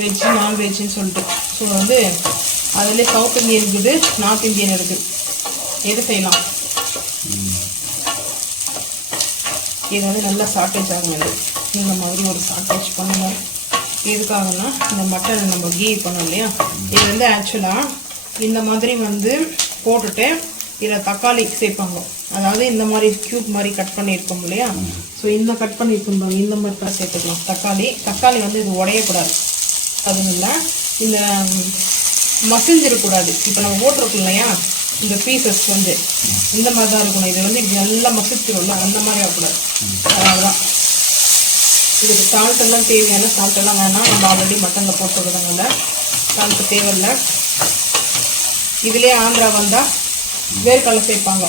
வெஜ்ஜு நான்வெஜ்ஜுன்னு சொல்லிட்டு. ஸோ வந்து அதில் சவுத் இந்தியன் இருக்குது, நார்த் இந்தியன் இருக்குது, எது செய்யலாம். இது வந்து நல்லா சாட்டேஜ் ஆகுது. இந்த மாதிரி ஒரு சாட்டேஜ் பண்ணணும். எதுக்காகனா இந்த மட்டன் நம்ம கீ பண்ணோம் இல்லையா, இது வந்து ஆக்சுவலாக இந்த மாதிரி வந்து போட்டுட்டு இதில் தக்காளி சேர்ப்பாங்க. அதாவது இந்த மாதிரி க்யூப் மாதிரி கட் பண்ணியிருக்கோம் இல்லையா, ஸோ இந்த கட் பண்ணியிருக்கோம் இந்த மாதிரி தான் சேர்த்துக்கலாம். தக்காளி வந்து இது உடையக்கூடாது, அதுவும் இல்லை இந்த மசிஞ்சிடக்கூடாது. இப்போ நம்ம போட்டிருக்கோம் இல்லையா இந்த பீசஸ் வந்து இந்த மாதிரி தான் இருக்கணும். இது வந்து இப்படி நல்லா மசிச்சிடும்ல, அந்த மாதிரி ஆகக்கூடாது. அதனால தான் இதுக்கு சால்ட்டெல்லாம் தேவையான சால்ட்டெல்லாம் வேணாம், நம்ம ஆல்ரெடி மட்டனில் போட்டுக்கிறதுனால சால்ட்டு தேவையில்லை. இதுலேயே ஆந்திரா வந்தால் வேர்க்கடலை சேர்ப்பாங்க,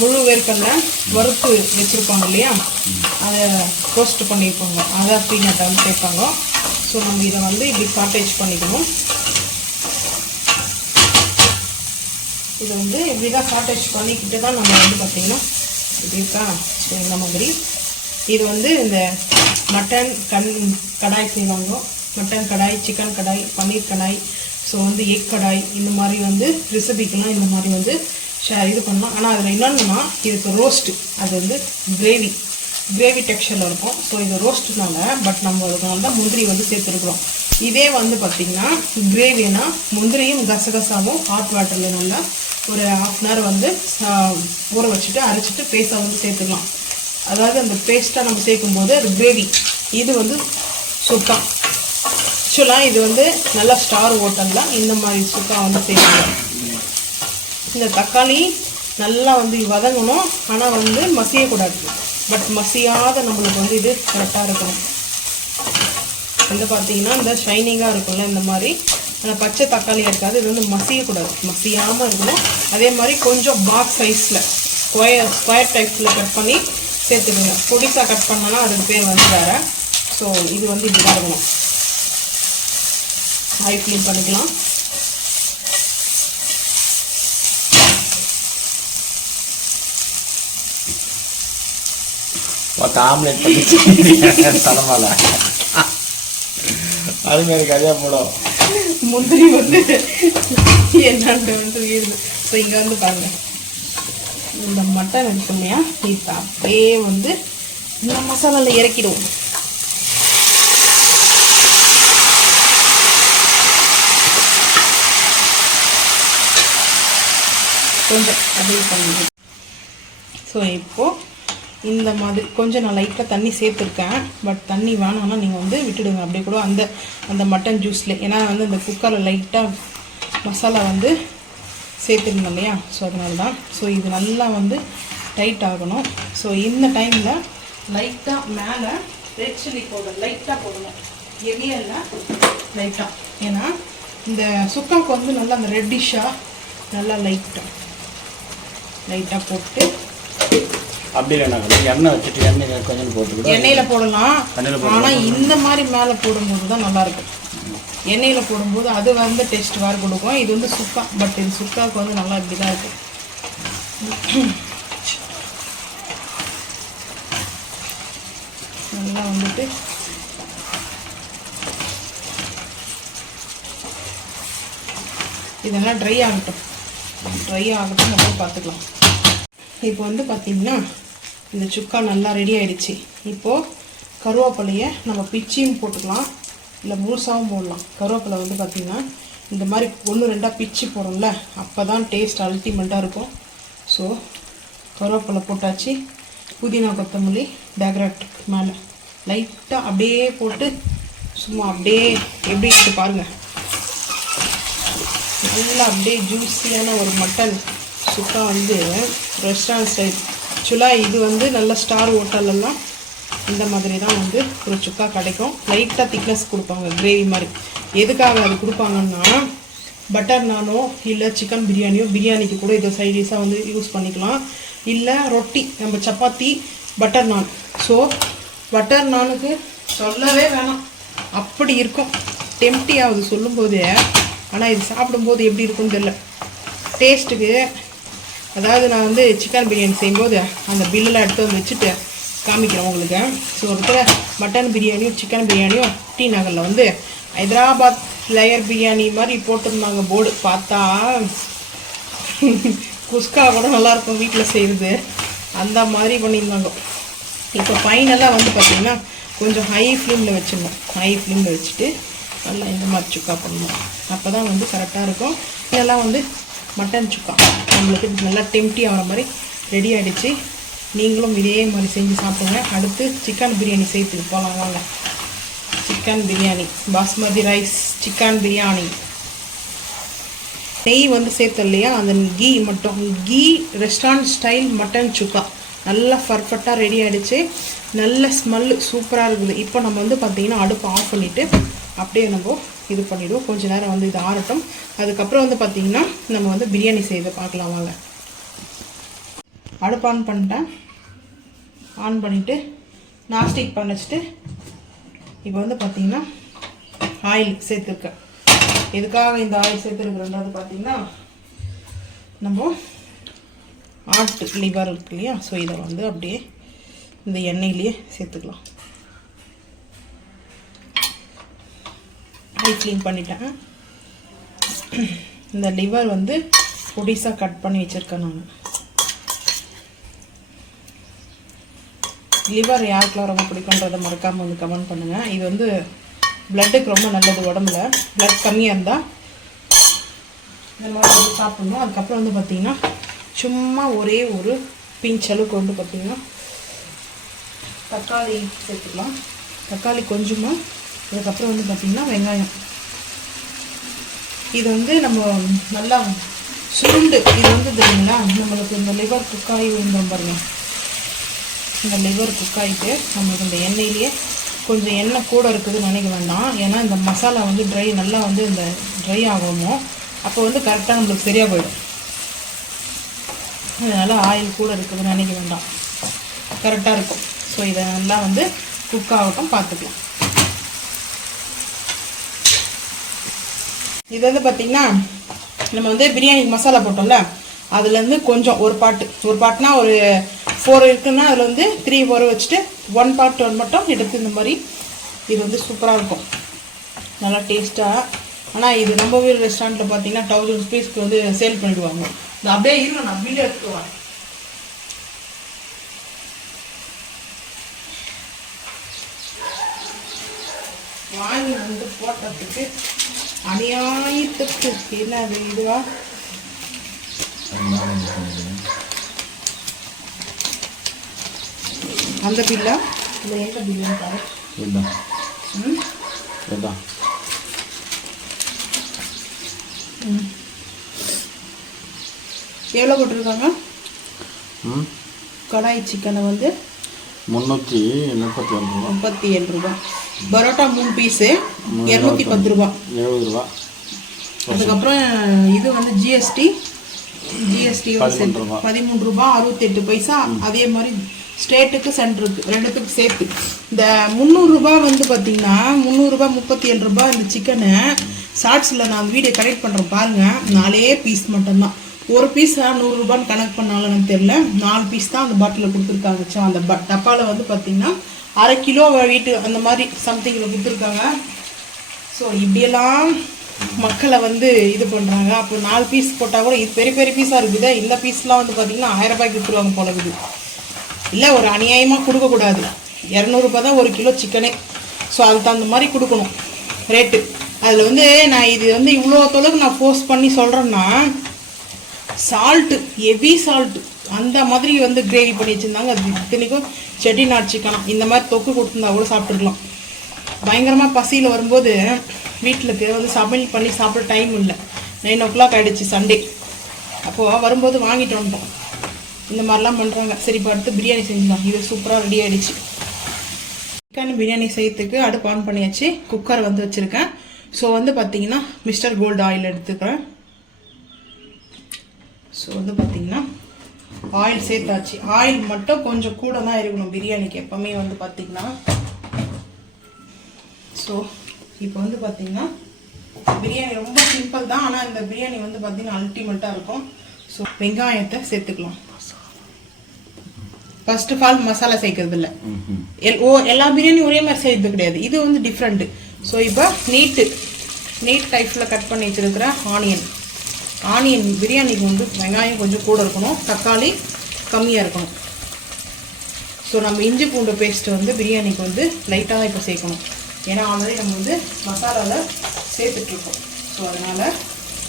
முழு வேர்க்கடலை வறுத்து வச்சுருப்பாங்க இல்லையா, அதை ரோஸ்ட் பண்ணியிருப்பாங்க, அதை பீனட்டை வந்து சேர்ப்பாங்க. ஸோ நம்ம இதை வந்து இப்படி சாட்டேஜ் பண்ணிக்கணும். இதை வந்து இப்படி தான் சாட்டேஜ் பண்ணிக்கிட்டு தான் நம்ம வந்து பார்த்திங்கன்னா இப்படி இருக்கா. ஸோ இந்த மாதிரி இது வந்து இந்த மட்டன் கடாய் செய்வாங்க, மட்டன் கடாய், சிக்கன் கடாய், பன்னீர் கடாய், ஸோ வந்து எக் கடாய், இந்த மாதிரி வந்து ரெசிபிக்கெலாம் இந்த மாதிரி வந்து இது பண்ணலாம். ஆனால் அதில் என்னென்னா இதுக்கு ரோஸ்ட்டு, அது வந்து கிரேவி டெக்ஸ்சரில் இருக்கும். ஸோ இது ரோஸ்ட்டுனால பட் நம்ம அதுக்கு வந்து முந்திரி வந்து சேர்த்துருக்குறோம். இதே வந்து பார்த்திங்கன்னா கிரேவினா முந்திரியும் கசகசாவும் ஹாட் வாட்டரில் நல்லா ஒரு 1/2 hour வந்து ஊற வச்சுட்டு அரைச்சிட்டு பேஸ்ட்டாக வந்து சேர்த்துக்கலாம். அதாவது அந்த பேஸ்ட்டாக நம்ம சேர்க்கும்போது அது கிரேவி. இது வந்து சுக்கா. ஆக்சுவலாக இது வந்து நல்லா ஸ்டார் ஹோட்டலில் இந்த மாதிரி சுக்கா வந்து சேர்க்கணும். இந்த தக்காளி நல்லா வந்து வதங்கணும், ஆனால் வந்து மசியக்கூடாது. பட் மசியாத நம்மளுக்கு வந்து இது கரெக்டாக இருக்கணும். வந்து பார்த்தீங்கன்னா இந்த ஷைனிங்காக இருக்கும்ல, இந்த மாதிரி அந்த பச்சை தக்காளியாக இருக்காது. இது வந்து மசியக்கூடாது, மசியாமல் இருக்கணும். அதே மாதிரி கொஞ்சம் பாக்ஸ் சைஸில் ஸ்கொயர் டைப்ஸில் கட் பண்ணி சேர்த்துக்கோங்க. பொடிசாக கட் பண்ணோன்னா அதுக்கு பேர் வந்து வேறு. ஸோ இது வந்து இப்படி தான் இருக்கணும். ஹை ஃப்ளேம் பண்ணிக்கலாம். ஆம்லெட் தலைமால அது மாதிரி கதையாக போடும். முந்திரி வந்து என்னன்னு வந்து வீடு. ஸோ இங்கே வந்து பாருங்க, இந்த மட்டன் இருக்கு இல்லையா, இது அப்படியே வந்து இந்த மசாலாவில் இறக்கிடுவோம். கொஞ்சம் அப்படியே பண்ணிடுவோம். ஸோ இப்போது இந்த மாதிரி கொஞ்சம் நான் லைட்டாக தண்ணி சேர்த்துருக்கேன். பட் தண்ணி வேணாம்னா நீங்கள் வந்து விட்டுடுங்க அப்படியே கூட அந்த மட்டன் ஜூஸில். ஏன்னா வந்து இந்த குக்கரில் லைட்டாக மசாலா வந்து சேர்த்துருந்தோம் இல்லையா, ஸோ அதனால தான். ஸோ இது நல்லா வந்து டைட் ஆகணும். ஸோ இந்த டைமில் லைட்டாக மேலே ரெட் சில்லி பவுடர் லைட்டாக போடணும், ஹெவியாக இல்லை, லைட்டாக. ஏன்னா இந்த சுக்காவுக்கு வந்து நல்லா அந்த ரெட்டிஷாக நல்லா லைட்டாக போட்டு அப்படி இல்லைனா எண்ணெய் வச்சுட்டு எண்ணெய் கொஞ்சம் போட்டு எண்ணெயில் போடலாம். ஆனால் இந்த மாதிரி மேலே போடும்போது தான் நல்லாயிருக்கும். எண்ணெயில் போடும்போது அது வந்து டேஸ்ட் வேறு கொடுக்கும். இது வந்து சுக்கா, பட் இது சுக்காவுக்கு வந்து நல்லா இப்படி தான் இருக்கும். நல்லா வந்துட்டு இதெல்லாம் ட்ரை ஆகட்டும் நம்ம பார்த்துக்கலாம். இப்போ வந்து பார்த்தீங்கன்னா இந்த சுக்கா நல்லா ரெடி ஆயிடுச்சு. இப்போது கருவேப்பிலையை நம்ம பிச்சியும் போட்டுக்கலாம், இல்லை முழுசாகவும் போடலாம். கருவேப்பிலை வந்து பார்த்திங்கன்னா இந்த மாதிரி 1-2 பிச்சு போடுறோம்ல, அப்போ தான் டேஸ்ட் அல்டிமேட்டாக இருக்கும். ஸோ கருவேப்பிலை போட்டாச்சு. புதினா கொத்தமல்லி டேக்ராட்டுக்கு மேலே லைட்டாக அப்படியே போட்டு சும்மா அப்படியே எப்படி இருக்கு பாருங்கள். நல்லா அப்படியே ஜூஸியான ஒரு மட்டன் சுக்கா வந்து ரெஸ்டாரண்ட் ஸ்டைல். ஆக்சுவலாக இது வந்து நல்ல ஸ்டார் ஹோட்டலெல்லாம் இந்த மாதிரி தான் வந்து ஒரு சுக்கா கிடைக்கும். லைட்டாக திக்னஸ் கொடுப்பாங்க, கிரேவி மாதிரி. எதுக்காக அது கொடுப்பாங்கன்னா பட்டர் நானோ இல்லை சிக்கன் பிரியாணியோ, பிரியாணிக்கு கூட இதை சைடிஷாக வந்து யூஸ் பண்ணிக்கலாம். இல்லை ரொட்டி, நம்ம சப்பாத்தி பட்டர் நான். ஸோ பட்டர் நானுக்கு சொல்லவே வேணாம், அப்படி இருக்கும். டெம்ப்டி ஆகுது சொல்லும்போது. ஆனால் இது சாப்பிடும்போது எப்படி இருக்குன்னு தெரியல டேஸ்ட்டுக்கு. அதாவது நான் வந்து சிக்கன் பிரியாணி செய்யும்போது அந்த பில்லெலாம் எடுத்து வந்து வச்சுட்டு காமிக்கிறேன் உங்களுக்கு. ஸோ இருக்கிற மட்டன் பிரியாணியும் சிக்கன் பிரியாணியும் டி நகரில் வந்து ஹைதராபாத் லேயர் பிரியாணி மாதிரி போட்டிருந்தாங்க போர்டு. பார்த்தா குஸ்கா கூட நல்லாயிருக்கும் வீட்டில் செய்கிறது, அந்த மாதிரி பண்ணியிருந்தாங்க. இப்போ ஃபைனலாக வந்து பார்த்திங்கன்னா கொஞ்சம் ஹை ஃப்ளேமில் வச்சிடணும். ஹை ஃப்ளேமில் வச்சுட்டு நல்லா இந்த மாதிரி சுக்கா பண்ணணும். அப்போ தான் வந்து கரெக்டாக இருக்கும். இதெல்லாம் வந்து மட்டன் சுக்கா நம்மளுக்கு நல்லா டெம்ப்டி ஆகிற மாதிரி ரெடி ஆகிடுச்சு. நீங்களும் இதே மாதிரி செஞ்சு சாப்பிடுங்க. அடுத்து சிக்கன் பிரியாணி செய்யறதுக்கு போகலாம் வாங்க. Chicken biryani, basmati rice chicken biryani. நெய் வந்து சேர்த்தோம் இல்லையா, அந்த கீ மட்டும், கீ ரெஸ்டாரண்ட் ஸ்டைல் மட்டன் சுக்கா நல்லா பர்ஃபெக்டாக ரெடி ஆகிடுச்சு. நல்ல ஸ்மெல்லு சூப்பராக இருக்குது. இப்போ நம்ம வந்து பார்த்திங்கன்னா அடுப்பு ஆஃப் பண்ணிவிட்டு அப்படியே நம்ம இது பண்ணிவிடுவோம். கொஞ்சம் நேரம் வந்து இது ஆறட்டும். அதுக்கப்புறம் வந்து பார்த்திங்கன்னா நம்ம வந்து பிரியாணி செய்து பார்க்கலாம் வாங்க. அடுப்பு ஆன் பண்ணிட்டேன். ஆன் பண்ணிவிட்டு நான்ஸ்டிக் பண்ண வச்சுட்டு இப்போ வந்து பார்த்திங்கன்னா ஆயில் சேர்த்துருக்கேன். எதுக்காக இந்த ஆயில் சேர்த்துருக்குறது பார்த்திங்கன்னா நம்ம ஆட்டு லிவர் இருக்கு இல்லையா, ஸோ இதை வந்து அப்படியே இந்த எண்ணெயிலேயே சேர்த்துக்கலாம். க்ளீன் பண்ணிட்டேன். இந்த லிவர் வந்து பொடிசாக கட் பண்ணி வச்சுருக்கேன் நான். லிவர் யாருக்கெல்லாம் ரொம்ப பிடிக்குன்றதை மறக்காமல் வந்து கமெண்ட் பண்ணுங்கள். இது வந்து பிளட்டுக்கு ரொம்ப நல்லது. உடம்புல பிளட் கம்மியாக இருந்தால் இந்த மாதிரி வந்து சாப்பிட்ணும். அதுக்கப்புறம் வந்து பார்த்திங்கன்னா சும்மா ஒரே ஒரு பிஞ்ச் அளவுக்கு வந்து பார்த்திங்கன்னா தக்காளி சேர்த்துக்கலாம். தக்காளி கொஞ்சமாக. அதுக்கப்புறம் வந்து பார்த்திங்கன்னா வெங்காயம். இது வந்து நம்ம நல்லா சுருண்டு, இது வந்து தெரியுங்களா, நம்மளுக்கு இந்த லிவர் குக்காய் விழுந்தோம் பாருங்க. இந்த லிவர் குக்காயிட்டு நம்மளுக்கு இந்த எண்ணெயிலேயே கொஞ்சம் எண்ணெய் கூட இருக்குதுன்னு நினைக்க வேண்டாம். ஏன்னா இந்த மசாலா வந்து நல்லா வந்து இந்த ட்ரை ஆகணும். அப்போ வந்து கரெக்டாக நம்மளுக்கு சரியாக போயிடும். அதனால் ஆயில் கூட இருக்குதுன்னு நினைக்க வேண்டாம், கரெக்டாக இருக்கும். ஸோ இதை நல்லா வந்து குக் ஆகட்டும், பார்த்துக்கலாம். இது வந்து பார்த்திங்கன்னா நம்ம வந்து பிரியாணிக்கு மசாலா போட்டோம்ல, அதுலேருந்து கொஞ்சம் ஒரு பாட்டுனா ஒரு 4 இருக்குன்னா அதில் வந்து 3-4 வச்சுட்டு 1 part மட்டும் எடுத்து இந்த மாதிரி இது வந்து சூப்பராக இருக்கும், நல்லா டேஸ்ட்டாக. ஆனால் இது நம்ம ஊர் ரெஸ்டாரண்ட்டில் பார்த்தீங்கன்னா 1000 rupeesக்கு வந்து சேல் பண்ணிவிடுவாங்க. இது அப்படியே இருக்கும், நான் வீடியோ எடுத்துக்குவேன். வாங்கி வந்து போட்டதுக்கு அநியாயத்துக்கு என்ன அது இதுவா அந்த பில்லா இந்த எந்த பில்லு பாரு. எவ்வளோ போட்டிருக்காங்க? கடாய் சிக்கனை வந்து 337 ரூபா. பரோட்டா 3 பீஸு 210 ரூபா. 70 ரூபா. அதுக்கப்புறம் இது வந்து ஜிஎஸ்டி வந்து 13 ரூபா 68 பைசா. அதே மாதிரி ஸ்டேட்டுக்கு சென்டருக்கு ரெண்டுத்துக்கு சேர்த்து இந்த 300 ரூபா வந்து பார்த்தீங்கன்னா 300 ரூபா 37 ரூபா. இந்த சிக்கனு ஷார்ட்ஸில் நான் வீடியோ கனெக்ட் பண்ணுறேன் பாருங்கள். 4 பீஸ் மட்டும்தான். ஒரு பீஸ் 100 ரூபான்னு கனெக்ட் பண்ணாலும் எனக்கு தெரியல. 4 பீஸ் தான் அந்த பாட்டிலில் கொடுத்துருக்காங்க. ஸோ அந்த டப்பாவில் வந்து பார்த்தீங்கன்னா 1/2 கிலோ வீட்டு அந்த மாதிரி சம்திங்கில் கொடுத்துருக்காங்க. ஸோ இப்படியெல்லாம் மக்களை வந்து இது பண்ணுறாங்க. அப்போ 4 பீஸ் போட்டால் கூட இது பெரிய பெரிய பீஸாக இருக்குது. இந்த பீஸ்லாம் வந்து பார்த்திங்கன்னா 1000 ரூபாய்க்கு விற்றுருவாங்க போல இருக்குது. இல்லை ஒரு அநியாயமாக கொடுக்கக்கூடாது. 200 ரூபாய் தான் 1 கிலோ சிக்கனே. ஸோ அதுக்கு தகுந்த மாதிரி கொடுக்கணும் ரேட்டு. அதில் வந்து நான் இது வந்து இவ்வளோ தொலைவுக்கு நான் ஃபோர்ஸ் பண்ணி சொல்கிறேன்னா, சால்ட்டு ஹெவி சால்ட்டு அந்த மாதிரி வந்து கிரேவி பண்ணி வச்சுருந்தாங்க. அது இத்தனைக்கும் செட்டிநாட் சிக்கன் இந்த மாதிரி தொக்கு கொடுத்துருந்தா கூட சாப்பிட்டுருக்கலாம். பயங்கரமாக பசியில் வரும்போது வீட்டிலுக்கு வந்து சமையல் பண்ணி சாப்பிட டைம் இல்லை. 9 o'clock ஆகிடுச்சு சண்டே. அப்போது வரும்போது வாங்கிட்டு வந்துட்டோம். இந்த மாதிரிலாம் பண்ணுறாங்க. சரி இப்போ அடுத்து பிரியாணி செஞ்சுக்கலாம். இது சூப்பராக ரெடி ஆகிடுச்சு. சிக்கன் பிரியாணி செய்யறதுக்கு அடுப்பு ஆன் பண்ணியாச்சு. குக்கர் வந்து வச்சுருக்கேன். ஸோ வந்து பார்த்தீங்கன்னா மிஸ்டர் கோல்டு ஆயில் எடுத்துக்கிறேன். ஸோ வந்து பார்த்தீங்கன்னா ஆயில் சேர்த்தாச்சு. ஆயில் மட்டும் கொஞ்சம் கூட தான் இருக்கணும் பிரியாணிக்கு எப்போவுமே வந்து பார்த்தீங்கன்னா. ஸோ இப்போ வந்து பார்த்தீங்கன்னா பிரியாணி ரொம்ப சிம்பிள் தான். ஆனால் இந்த பிரியாணி வந்து பார்த்தீங்கன்னா அல்டிமேட்டாக இருக்கும். ஸோ வெங்காயத்தை சேர்த்துக்கலாம். ஃபர்ஸ்ட் ஆஃப் ஆல் மசாலா சேர்க்கறது இல்லை. எல்லா பிரியாணியும் ஒரே மாதிரி செய்யறது கிடையாது. இது வந்து டிஃப்ரெண்ட்டு. ஸோ இப்போ நீட் டைப்பில் கட் பண்ணி வச்சுருக்கிற ஆனியன் பிரியாணிக்கு வந்து வெங்காயம் கொஞ்சம் கூட இருக்கணும், தக்காளி கம்மியாக இருக்கணும். ஸோ நம்ம இஞ்சி பூண்டு பேஸ்ட்டு வந்து பிரியாணிக்கு வந்து லைட்டாக தான் இப்போ சேர்க்கணும். ஏன்னா ஆல்ரெடி நம்ம வந்து மசாலாவில் சேர்த்துட்ருக்கோம். ஸோ அதனால்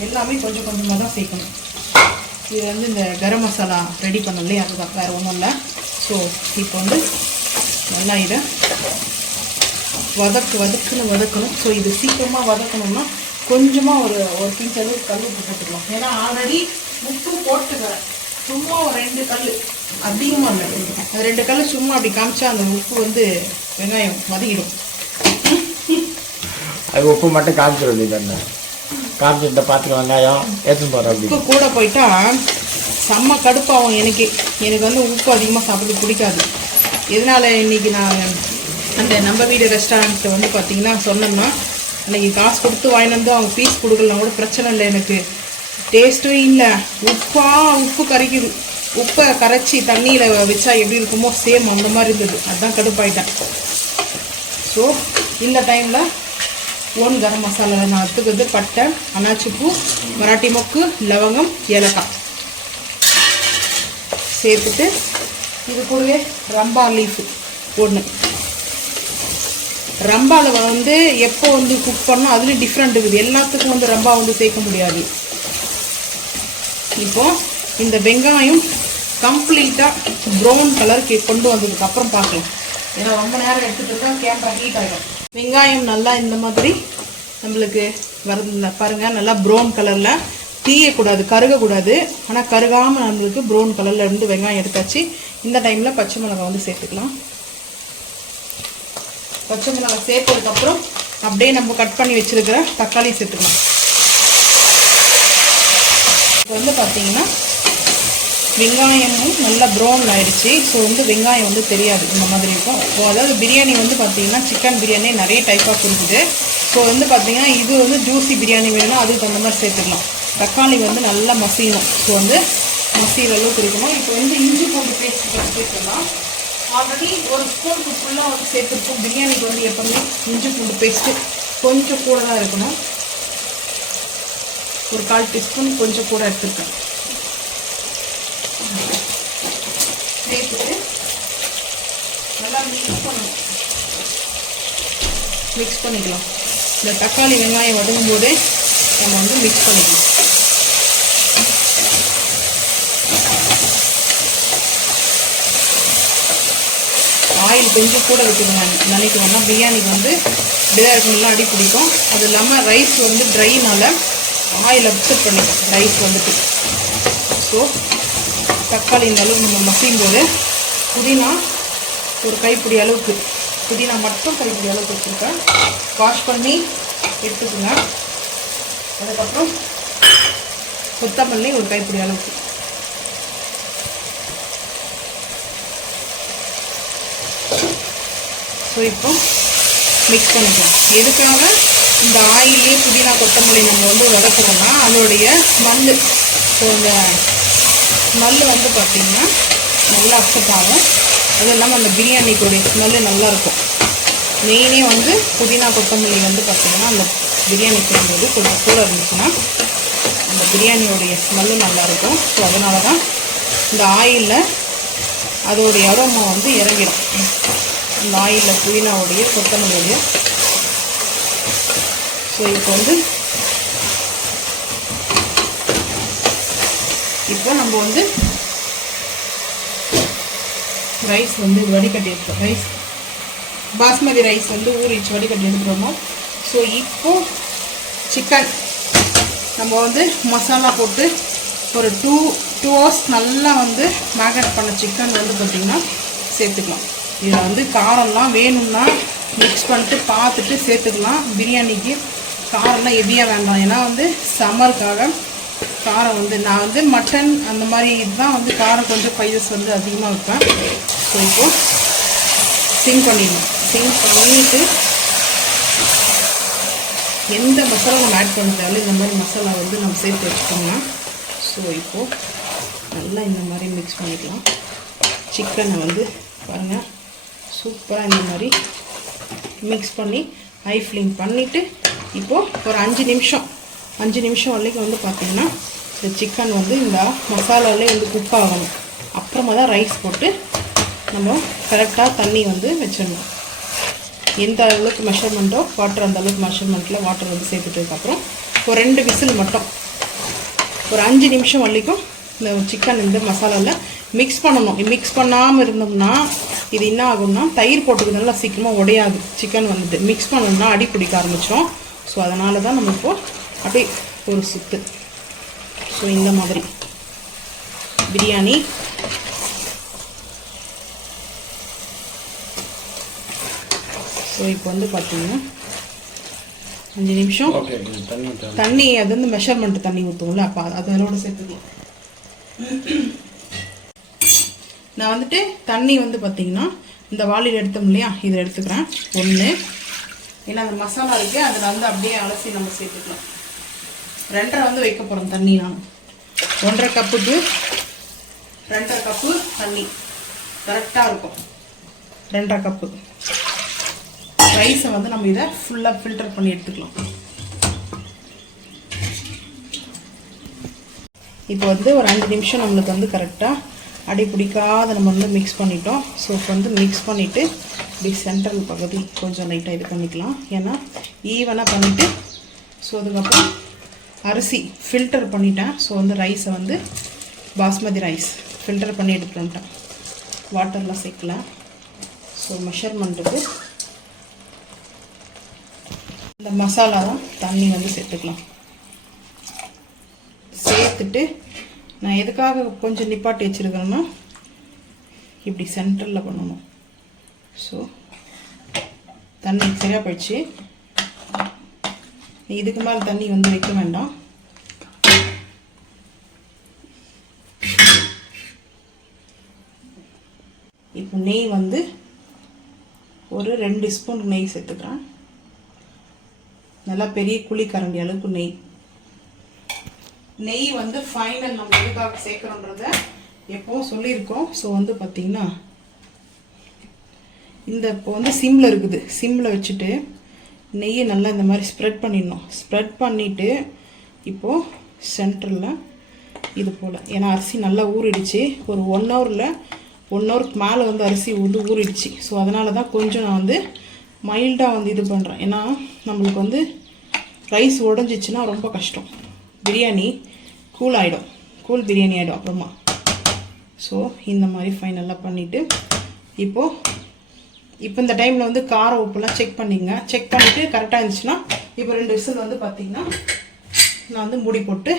எல்லாமே கொஞ்சம் கொஞ்சமாக தான் சேர்க்கணும். இது வந்து இந்த கரம் மசாலா ரெடி பண்ணலையே அதுதான், வேறு ஒன்றும் இல்லை. ஸோ இப்போ வந்து நல்லா இதை வதக்கணும். ஸோ இது சீக்கிரமாக வதக்கணும்னா கொஞ்சமாக ஒரு பிஞ்ச் அளவுக்கு கல் உப்பு போட்டுக்கலாம். ஏன்னா ஆல்ரெடி உப்பு போட்டுக்கிறேன். சும்மா ஒரு 2 கல், அதிகமாக இல்லை, அது 2 கல் சும்மா அப்படி காமிச்சா அந்த உப்பு வந்து வெங்காயம் வதக்கிடும். அது உப்பு மட்டும் காமிச்சிடும். தானே காமிச்சிட்ட பார்த்துக்க வெங்காயம் ஏற்றும் போகிறோம். உப்பு கூட போயிட்டா செம்ம கடுப்பாகும். எனக்கு வந்து உப்பு அதிகமாக சாப்பிட்டு பிடிக்காது. இதனால் இன்றைக்கி நான் அந்த நம்ம வீடு ரெஸ்டாரண்ட்டை வந்து பார்த்திங்கன்னா சொன்னோம்னா, அன்றைக்கி காசு கொடுத்து வாங்கிட்டு வந்து அவங்க பீஸ் கொடுக்கலாம் கூட பிரச்சனை இல்லை. எனக்கு டேஸ்ட்டும் இல்லை, உப்பு கரைக்குது. உப்பை கரைச்சி தண்ணியில் வச்சா எப்படி இருக்குமோ சேம் அந்த மாதிரி இருந்தது. அதுதான் கடுப்பாயிட்டேன். ஸோ இந்த டைமில் கரம் மசாலாவில் நான் எடுத்துக்கிறது பட்டை, அனாச்சிப்பூ, மராட்டி மொக்கு, லவங்கம், ஏலக்காய் சேர்த்துட்டு இது கூடவே ரம்பா லீஃபு 1. ரம்பாவில் வந்து எப்போ வந்து குக் பண்ணோம் அதுலேயும் டிஃப்ரெண்ட் இருக்குது. எல்லாத்துக்கும் வந்து ரம்பா வந்து சேர்க்க முடியாது. இப்போ இந்த வெங்காயம் கம்ப்ளீட்டாக ப்ரௌன் கலருக்கு கொண்டு வந்ததுக்கப்புறம் பார்க்கலாம். ஏன்னா ரொம்ப நேரம் எடுத்துகிட்டு இருக்கா கேமரா ஹீட் ஆகிடும். வெங்காயம் நல்லா இந்த மாதிரி நம்மளுக்கு வருது பாருங்கள். நல்லா ப்ரௌன் கலரில் தீயக்கூடாது, கருகக்கூடாது. ஆனால் கருகாமல் நம்மளுக்கு ப்ரௌன் கலரில் இருந்து வெங்காயம் எடுத்தாச்சு. இந்த டைமில் பச்சை மிளகாய் வந்து சேர்த்துக்கலாம். பச்சை மிளகாய் சேர்த்ததுக்கப்புறம் அப்படியே நம்ம கட் பண்ணி வச்சுருக்கிற தக்காளி சேர்த்துக்கலாம். இப்போ வந்து பார்த்தீங்கன்னா வெங்காயமும் நல்லா ப்ரௌன் ஆகிடுச்சு. ஸோ வந்து வெங்காயம் வந்து தெரியாது, இந்த மாதிரி இருக்கும். ஸோ அதாவது பிரியாணி வந்து பார்த்திங்கன்னா சிக்கன் பிரியாணி நிறைய டைப் ஆஃப் இருக்குது. ஸோ வந்து பார்த்திங்கன்னா இது வந்து ஜூஸி பிரியாணி வேணும்னா அதுக்கு அந்த மாதிரி சேர்த்துக்கலாம். தக்காளி வந்து நல்லா மசியணும். ஸோ வந்து மசிகிற அளவுக்கு இருக்கணும். இப்போ வந்து இஞ்சி பூண்டு பேஸ்ட் சேர்த்துக்கலாம். ஆல்ரெடி ஒரு ஸ்பூனுக்கு ஃபுல்லாக வந்து சேர்த்துருக்கோம். பிரியாணிக்கு வந்து எப்போவுமே இஞ்சி பூண்டு பேஸ்ட்டு கொஞ்சம் கூட தான் இருக்கணும். ஒரு 1/4 டீஸ்பூன் கொஞ்சம் கூட எடுத்துருக்கேன். சேர்த்துட்டு நல்லா மிக்ஸ் பண்ணிக்கலாம். இந்த தக்காளி வெங்காயம் வதங்கும் போதே நம்ம வந்து மிக்ஸ் பண்ணிக்கலாம். ஆயில் கொஞ்சம் கூட வைக்கணும் நினைக்கிறோம்னா பிரியாணிக்கு வந்து இப்படிதான் இருக்கணும்லாம் அடி பிடிக்கும். அது இல்லாமல் ரைஸ் வந்து ட்ரைனால ஆயில் அப்சர்வ் பண்ணிக்கும் ரைஸ் வந்துட்டு. ஸோ தக்காளி இந்த அளவுக்கு நம்ம மசியும் போது புதினா ஒரு கைப்பிடி அளவுக்கு, புதினா மட்டும் கைப்பிடி அளவுக்கு வச்சுருக்கேன். வாஷ் பண்ணி எடுத்துக்கோங்க. அதுக்கப்புறம் கொத்தமல்லி ஒரு கைப்பிடி அளவுக்கு. ஸோ இப்போ மிக்ஸ் பண்ணிக்கலாம். எதுக்காக இந்த ஆயிலே புதினா கொத்தமல்லி நம்ம வந்து வதக்கணும்னா அதோடைய ஸ்மெல், ஸோ இந்த ஸ்மெல் வந்து பார்த்திங்கன்னா நல்லா அக்செப்ட் ஆகும். அதுவும் இல்லாமல் அந்த பிரியாணிக்குடைய ஸ்மெல்லு நல்லாயிருக்கும். மெயினே வந்து புதினா கொத்தமல்லி வந்து பார்த்திங்கன்னா அந்த பிரியாணி செய்யும்போது கொஞ்சம் கூட இருந்துச்சுன்னா அந்த பிரியாணியோடைய ஸ்மெல்லும் நல்லாயிருக்கும். ஸோ அதனால தான் இந்த ஆயிலில் அதோடைய அரோமா வந்து இறங்கிடும். இந்த ஆயிலில் புதினாவுடைய கொத்தமல்லியுடைய. ஸோ இப்போ நம்ம வந்து ரைஸ் வந்து வடிகட்டி எடுத்தோம். ரைஸ் பாஸ்மதி ரைஸ் வந்து ஊறிச்சு வடிகட்டி எடுத்துகிறோமோ. ஸோ இப்போது சிக்கன் நம்ம வந்து மசாலா போட்டு ஒரு 2 hours நல்லா வந்து மேரினேட் பண்ண சிக்கன் வந்து பார்த்திங்கன்னா சேர்த்துக்கலாம். இதில் வந்து காரம்லாம் வேணும்னா மிக்ஸ் பண்ணிட்டு பார்த்துட்டு சேர்த்துக்கலாம். பிரியாணிக்கு காரம்லாம் ஹெவியாக வேண்டாம். ஏன்னா வந்து சம்மருக்காக காரம் வந்து நான் வந்து மட்டன் அந்த மாதிரி இதுதான் வந்து காரம் கொஞ்சம் ஸ்பைசஸ் வந்து அதிகமாக வைப்பேன். ஸோ இப்போது சிங் பண்ணிடணும். சிங் பண்ணிவிட்டு எந்த மசாலா நம்ம ஆட் பண்ணுறதாலும் இந்த மாதிரி மசாலா வந்து நம்ம சேர்த்து வச்சுக்கோங்க. ஸோ இப்போது நல்லா இந்த மாதிரி மிக்ஸ் பண்ணிக்கலாம். சிக்கனை வந்து பாருங்கள் சூப்பராக இந்த மாதிரி மிக்ஸ் பண்ணி ஹை ஃப்ளேம் பண்ணிவிட்டு இப்போது ஒரு 5 நிமிஷம் வரைக்கும் வந்து பார்த்திங்கன்னா இந்த சிக்கன் வந்து இந்த மசாலாவிலே வந்து குக் ஆகணும். அப்புறமா தான் ரைஸ் போட்டு நம்ம கரெக்டாக தண்ணி வந்து வச்சிடணும். எந்த அளவுக்கு மெஷர்மெண்ட்டோ வாட்டர் அந்த அளவுக்கு மெஷர்மெண்ட்டில் வாட்டர் வந்து சேர்த்துட்டதுக்கப்புறம் ஒரு 2 விசில் மட்டும் ஒரு 5 நிமிஷம் வரைக்கும் இந்த சிக்கன் இந்த மசாலாவில் மிக்ஸ் பண்ணணும். மிக்ஸ் பண்ணாமல் இருந்தோம்னா இது என்ன ஆகும்னா தயிர் போட்டுக்கிறதுனால சீக்கிரமாக உடையாது. சிக்கன் வந்துட்டு மிக்ஸ் பண்ணோம்னா அடி பிடிக்க ஆரம்பித்தோம். ஸோ அதனால தான் நம்ம இப்போது அப்படியே ஒரு சுத்து. ஸோ இந்த மாதிரி பிரியாணி ஸோ இப்போ வந்து பார்த்தீங்கன்னா 5 நிமிஷம் தண்ணி அது வந்து மெஷர்மெண்ட் தண்ணி ஊற்றுவோம்ல அப்போ அதோட சேர்த்துக்கலாம். நான் வந்துட்டு தண்ணி வந்து பார்த்தீங்கன்னா இந்த வாளியில் எடுத்தோம் இல்லையா இதில் எடுத்துக்கிறேன் 1. ஏன்னா அந்த மசாலா இருக்கு அதில் வந்து அப்படியே அலசி நம்ம சேர்த்துக்கலாம். 2.5 வந்து வைக்க போகிறோம் தண்ணி. நான் 1.5 கப்புக்கு 2.5 கப்பு தண்ணி கரெக்டாக இருக்கும். 2.5 கப்பு ரைஸை வந்து நம்ம இதை ஃபுல்லாக ஃபில்டர் பண்ணி எடுத்துக்கலாம். இப்போ வந்து ஒரு 5 நிமிஷம் நம்மளுக்கு வந்து கரெக்டாக அடி பிடிக்காத நம்ம வந்து மிக்ஸ் பண்ணிட்டோம். ஸோ இப்போ வந்து மிக்ஸ் பண்ணிவிட்டு இப்படி சென்ட்ரல் பகுதி கொஞ்சம் லைட்டாக இது பண்ணிக்கலாம். ஏன்னா ஈவனாக பண்ணிவிட்டு ஸோ அதுக்கப்புறம் அரிசி ஃபில்டர் பண்ணிட்டேன். ஸோ வந்து ரைஸை வந்து பாஸ்மதி ரைஸ் ஃபில்டர் பண்ணி எடுத்துட்டு வந்துட்டேன். வாட்டர்லாம் சேர்க்கல. ஸோ மெஷர்மெண்ட்டுக்கு இந்த மசாலா தான் தண்ணி வந்து சேர்த்துக்கலாம். சேர்த்துட்டு நான் எதுக்காக கொஞ்சம் நிப்பாட்டி வச்சுருக்கிறேன்னா இப்படி சென்டரில் பண்ணணும். ஸோ தண்ணி சரியாக போயிடுச்சு. இதுக்கு மேலே தண்ணி வந்து வைக்க வேண்டாம். இப்போ நெய் வந்து ஒரு 2 ஸ்பூன் நெய் சேர்த்துக்கிறேன். நல்லா பெரிய குழிக்கரண்டி அளவுக்கு நெய். நெய் வந்து ஃபைனல் நம்ம எதுக்காக சேர்க்குறோன்றத எப்போவும் சொல்லியிருக்கோம். ஸோ வந்து பார்த்திங்கன்னா இந்த இப்போ வந்து சிம்மில் இருக்குது. சிம்மில் வச்சுட்டு நெய்யை நல்லா இந்த மாதிரி ஸ்ப்ரெட் பண்ணிடணும். ஸ்ப்ரெட் பண்ணிவிட்டு இப்போது சென்டரில் இது போல் ஏன்னா அரிசி நல்லா ஊறிடுச்சு. ஒரு 1 ஹவருக்கு மேலே வந்து அரிசி வந்து ஊறிடுச்சு. ஸோ அதனால தான் கொஞ்சம் நான் வந்து மைல்டாக வந்து இது பண்ணுறேன். ஏன்னா நம்மளுக்கு வந்து ரைஸ் உடஞ்சிச்சின்னா ரொம்ப கஷ்டம். பிரியாணி கூல் ஆகிடும், கூல் பிரியாணி ஆகிடும் அப்புறமா. ஸோ இந்த மாதிரி ஃபைனலாக பண்ணிவிட்டு இப்போது இந்த டைமில் வந்து காரம் உப்புலாம் செக் பண்ணிங்க. செக் பண்ணிவிட்டு கரெக்டாக இருந்துச்சுன்னா இப்போ 2 விசில் வந்து பார்த்திங்கன்னா நான் வந்து மூடி போட்டு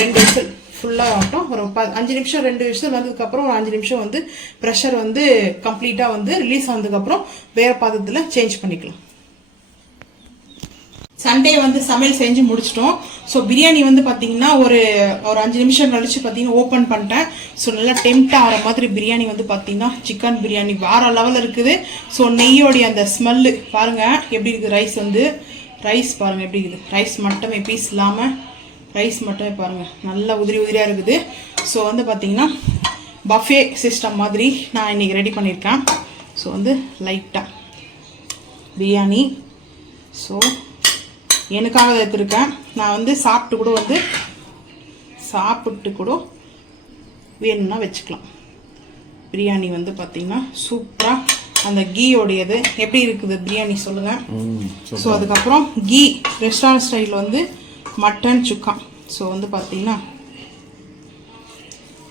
2 விசில் ஃபுல்லாக ஆகட்டும். ஒரு 5 நிமிஷம் 2 விசில் வந்ததுக்கப்புறம் ஒரு 5 நிமிஷம் வந்து ப்ரெஷர் வந்து கம்ப்ளீட்டாக வந்து ரிலீஸ் ஆனதுக்கப்புறம் வேறு பாத்திரத்தில் சேஞ்ச் பண்ணிக்கலாம். சண்டே வந்து சமையல் செஞ்சு முடிச்சிட்டோம். ஸோ பிரியாணி வந்து பார்த்தீங்கன்னா ஒரு 5 நிமிஷம் கழிச்சு பார்த்தீங்கன்னா ஓப்பன் பண்ணிட்டேன். ஸோ நல்லா டெம்ட் ஆகிற மாதிரி பிரியாணி வந்து பார்த்தீங்கன்னா சிக்கன் பிரியாணி வேற லெவலில் இருக்குது. ஸோ நெய்யோடைய அந்த ஸ்மெல்லு பாருங்கள் எப்படி இருக்குது. ரைஸ் பாருங்கள் எப்படி இருக்குது. ரைஸ் மட்டுமே பீஸ் இல்லாமல் ரைஸ் மட்டுமே பாருங்கள் நல்லா உதிரியாக இருக்குது. ஸோ வந்து பார்த்தீங்கன்னா பஃபே சிஸ்டம் மாதிரி நான் இன்றைக்கி ரெடி பண்ணியிருக்கேன். ஸோ வந்து லைட்டாக பிரியாணி. ஸோ எனக்காக எடுத்துருக்கேன். நான் வந்து சாப்பிட்டு கூட வேணும்னா வச்சுக்கலாம். பிரியாணி வந்து பார்த்தீங்கன்னா சூப்பராக அந்த கீயோடையது எப்படி இருக்குது பிரியாணி சொல்லுங்கள். ஸோ அதுக்கப்புறம் கீ ரெஸ்டாரண்ட் ஸ்டைலில் வந்து மட்டன் சுக்கா. ஸோ வந்து பார்த்தீங்கன்னா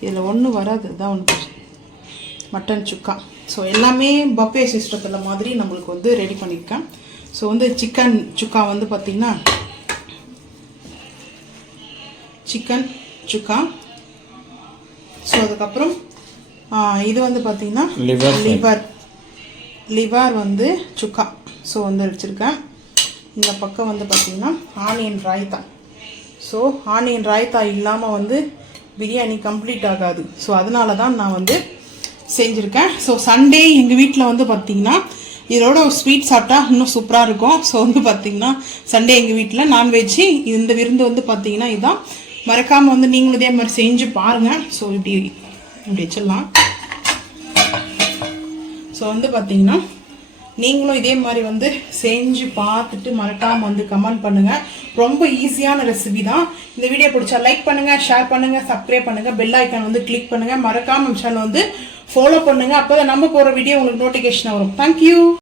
இதில் ஒன்று வராது, தான் ஒன்று மட்டன் சுக்கா. ஸோ எல்லாமே பஃபே சிஸ்டத்தில் மாதிரி நம்மளுக்கு வந்து ரெடி பண்ணியிருக்கேன். ஸோ வந்து சிக்கன் சுக்கா வந்து பார்த்தீங்கன்னா சிக்கன் சுக்கா. ஸோ அதுக்கப்புறம் இது வந்து பார்த்தீங்கன்னா லிவர் வந்து சுக்கா. ஸோ வந்து வச்சுருக்கேன். இந்த பக்கம் வந்து பார்த்தீங்கன்னா onion raita. So onion raita இல்லாமல் வந்து பிரியாணி கம்ப்ளீட் ஆகாது. ஸோ அதனால தான் நான் வந்து செஞ்சுருக்கேன். ஸோ சண்டே எங்கள் வீட்டில் வந்து பார்த்தீங்கன்னா இதோட ஸ்வீட் சாப்பிட்டா இன்னும் சூப்பராக இருக்கும். ஸோ வந்து பார்த்தீங்கன்னா சண்டே எங்கள் வீட்டில் நான்வெஜ்ஜு இந்த விருந்து வந்து பார்த்தீங்கன்னா இதான். மறக்காமல் வந்து நீங்களும் இதே மாதிரி செஞ்சு பாருங்கள். ஸோ இப்படி வச்சிடலாம். ஸோ வந்து பார்த்தீங்கன்னா நீங்களும் இதே மாதிரி வந்து செஞ்சு பார்த்துட்டு மறக்காமல் வந்து கமெண்ட் பண்ணுங்கள். ரொம்ப ஈஸியான ரெசிபி தான். இந்த வீடியோ பிடிச்சா லைக் பண்ணுங்கள், ஷேர் பண்ணுங்கள், சப்ஸ்கிரைப் பண்ணுங்கள், பெல் ஐக்கான் வந்து கிளிக் பண்ணுங்கள். மறக்காமல் சேனல் வந்து ஃபாலோ பண்ணுங்கள். அப்போ தான் நம்ம போகிற வீடியோ உங்களுக்கு நோட்டிஃபிகேஷன் வரும். தேங்க்யூ.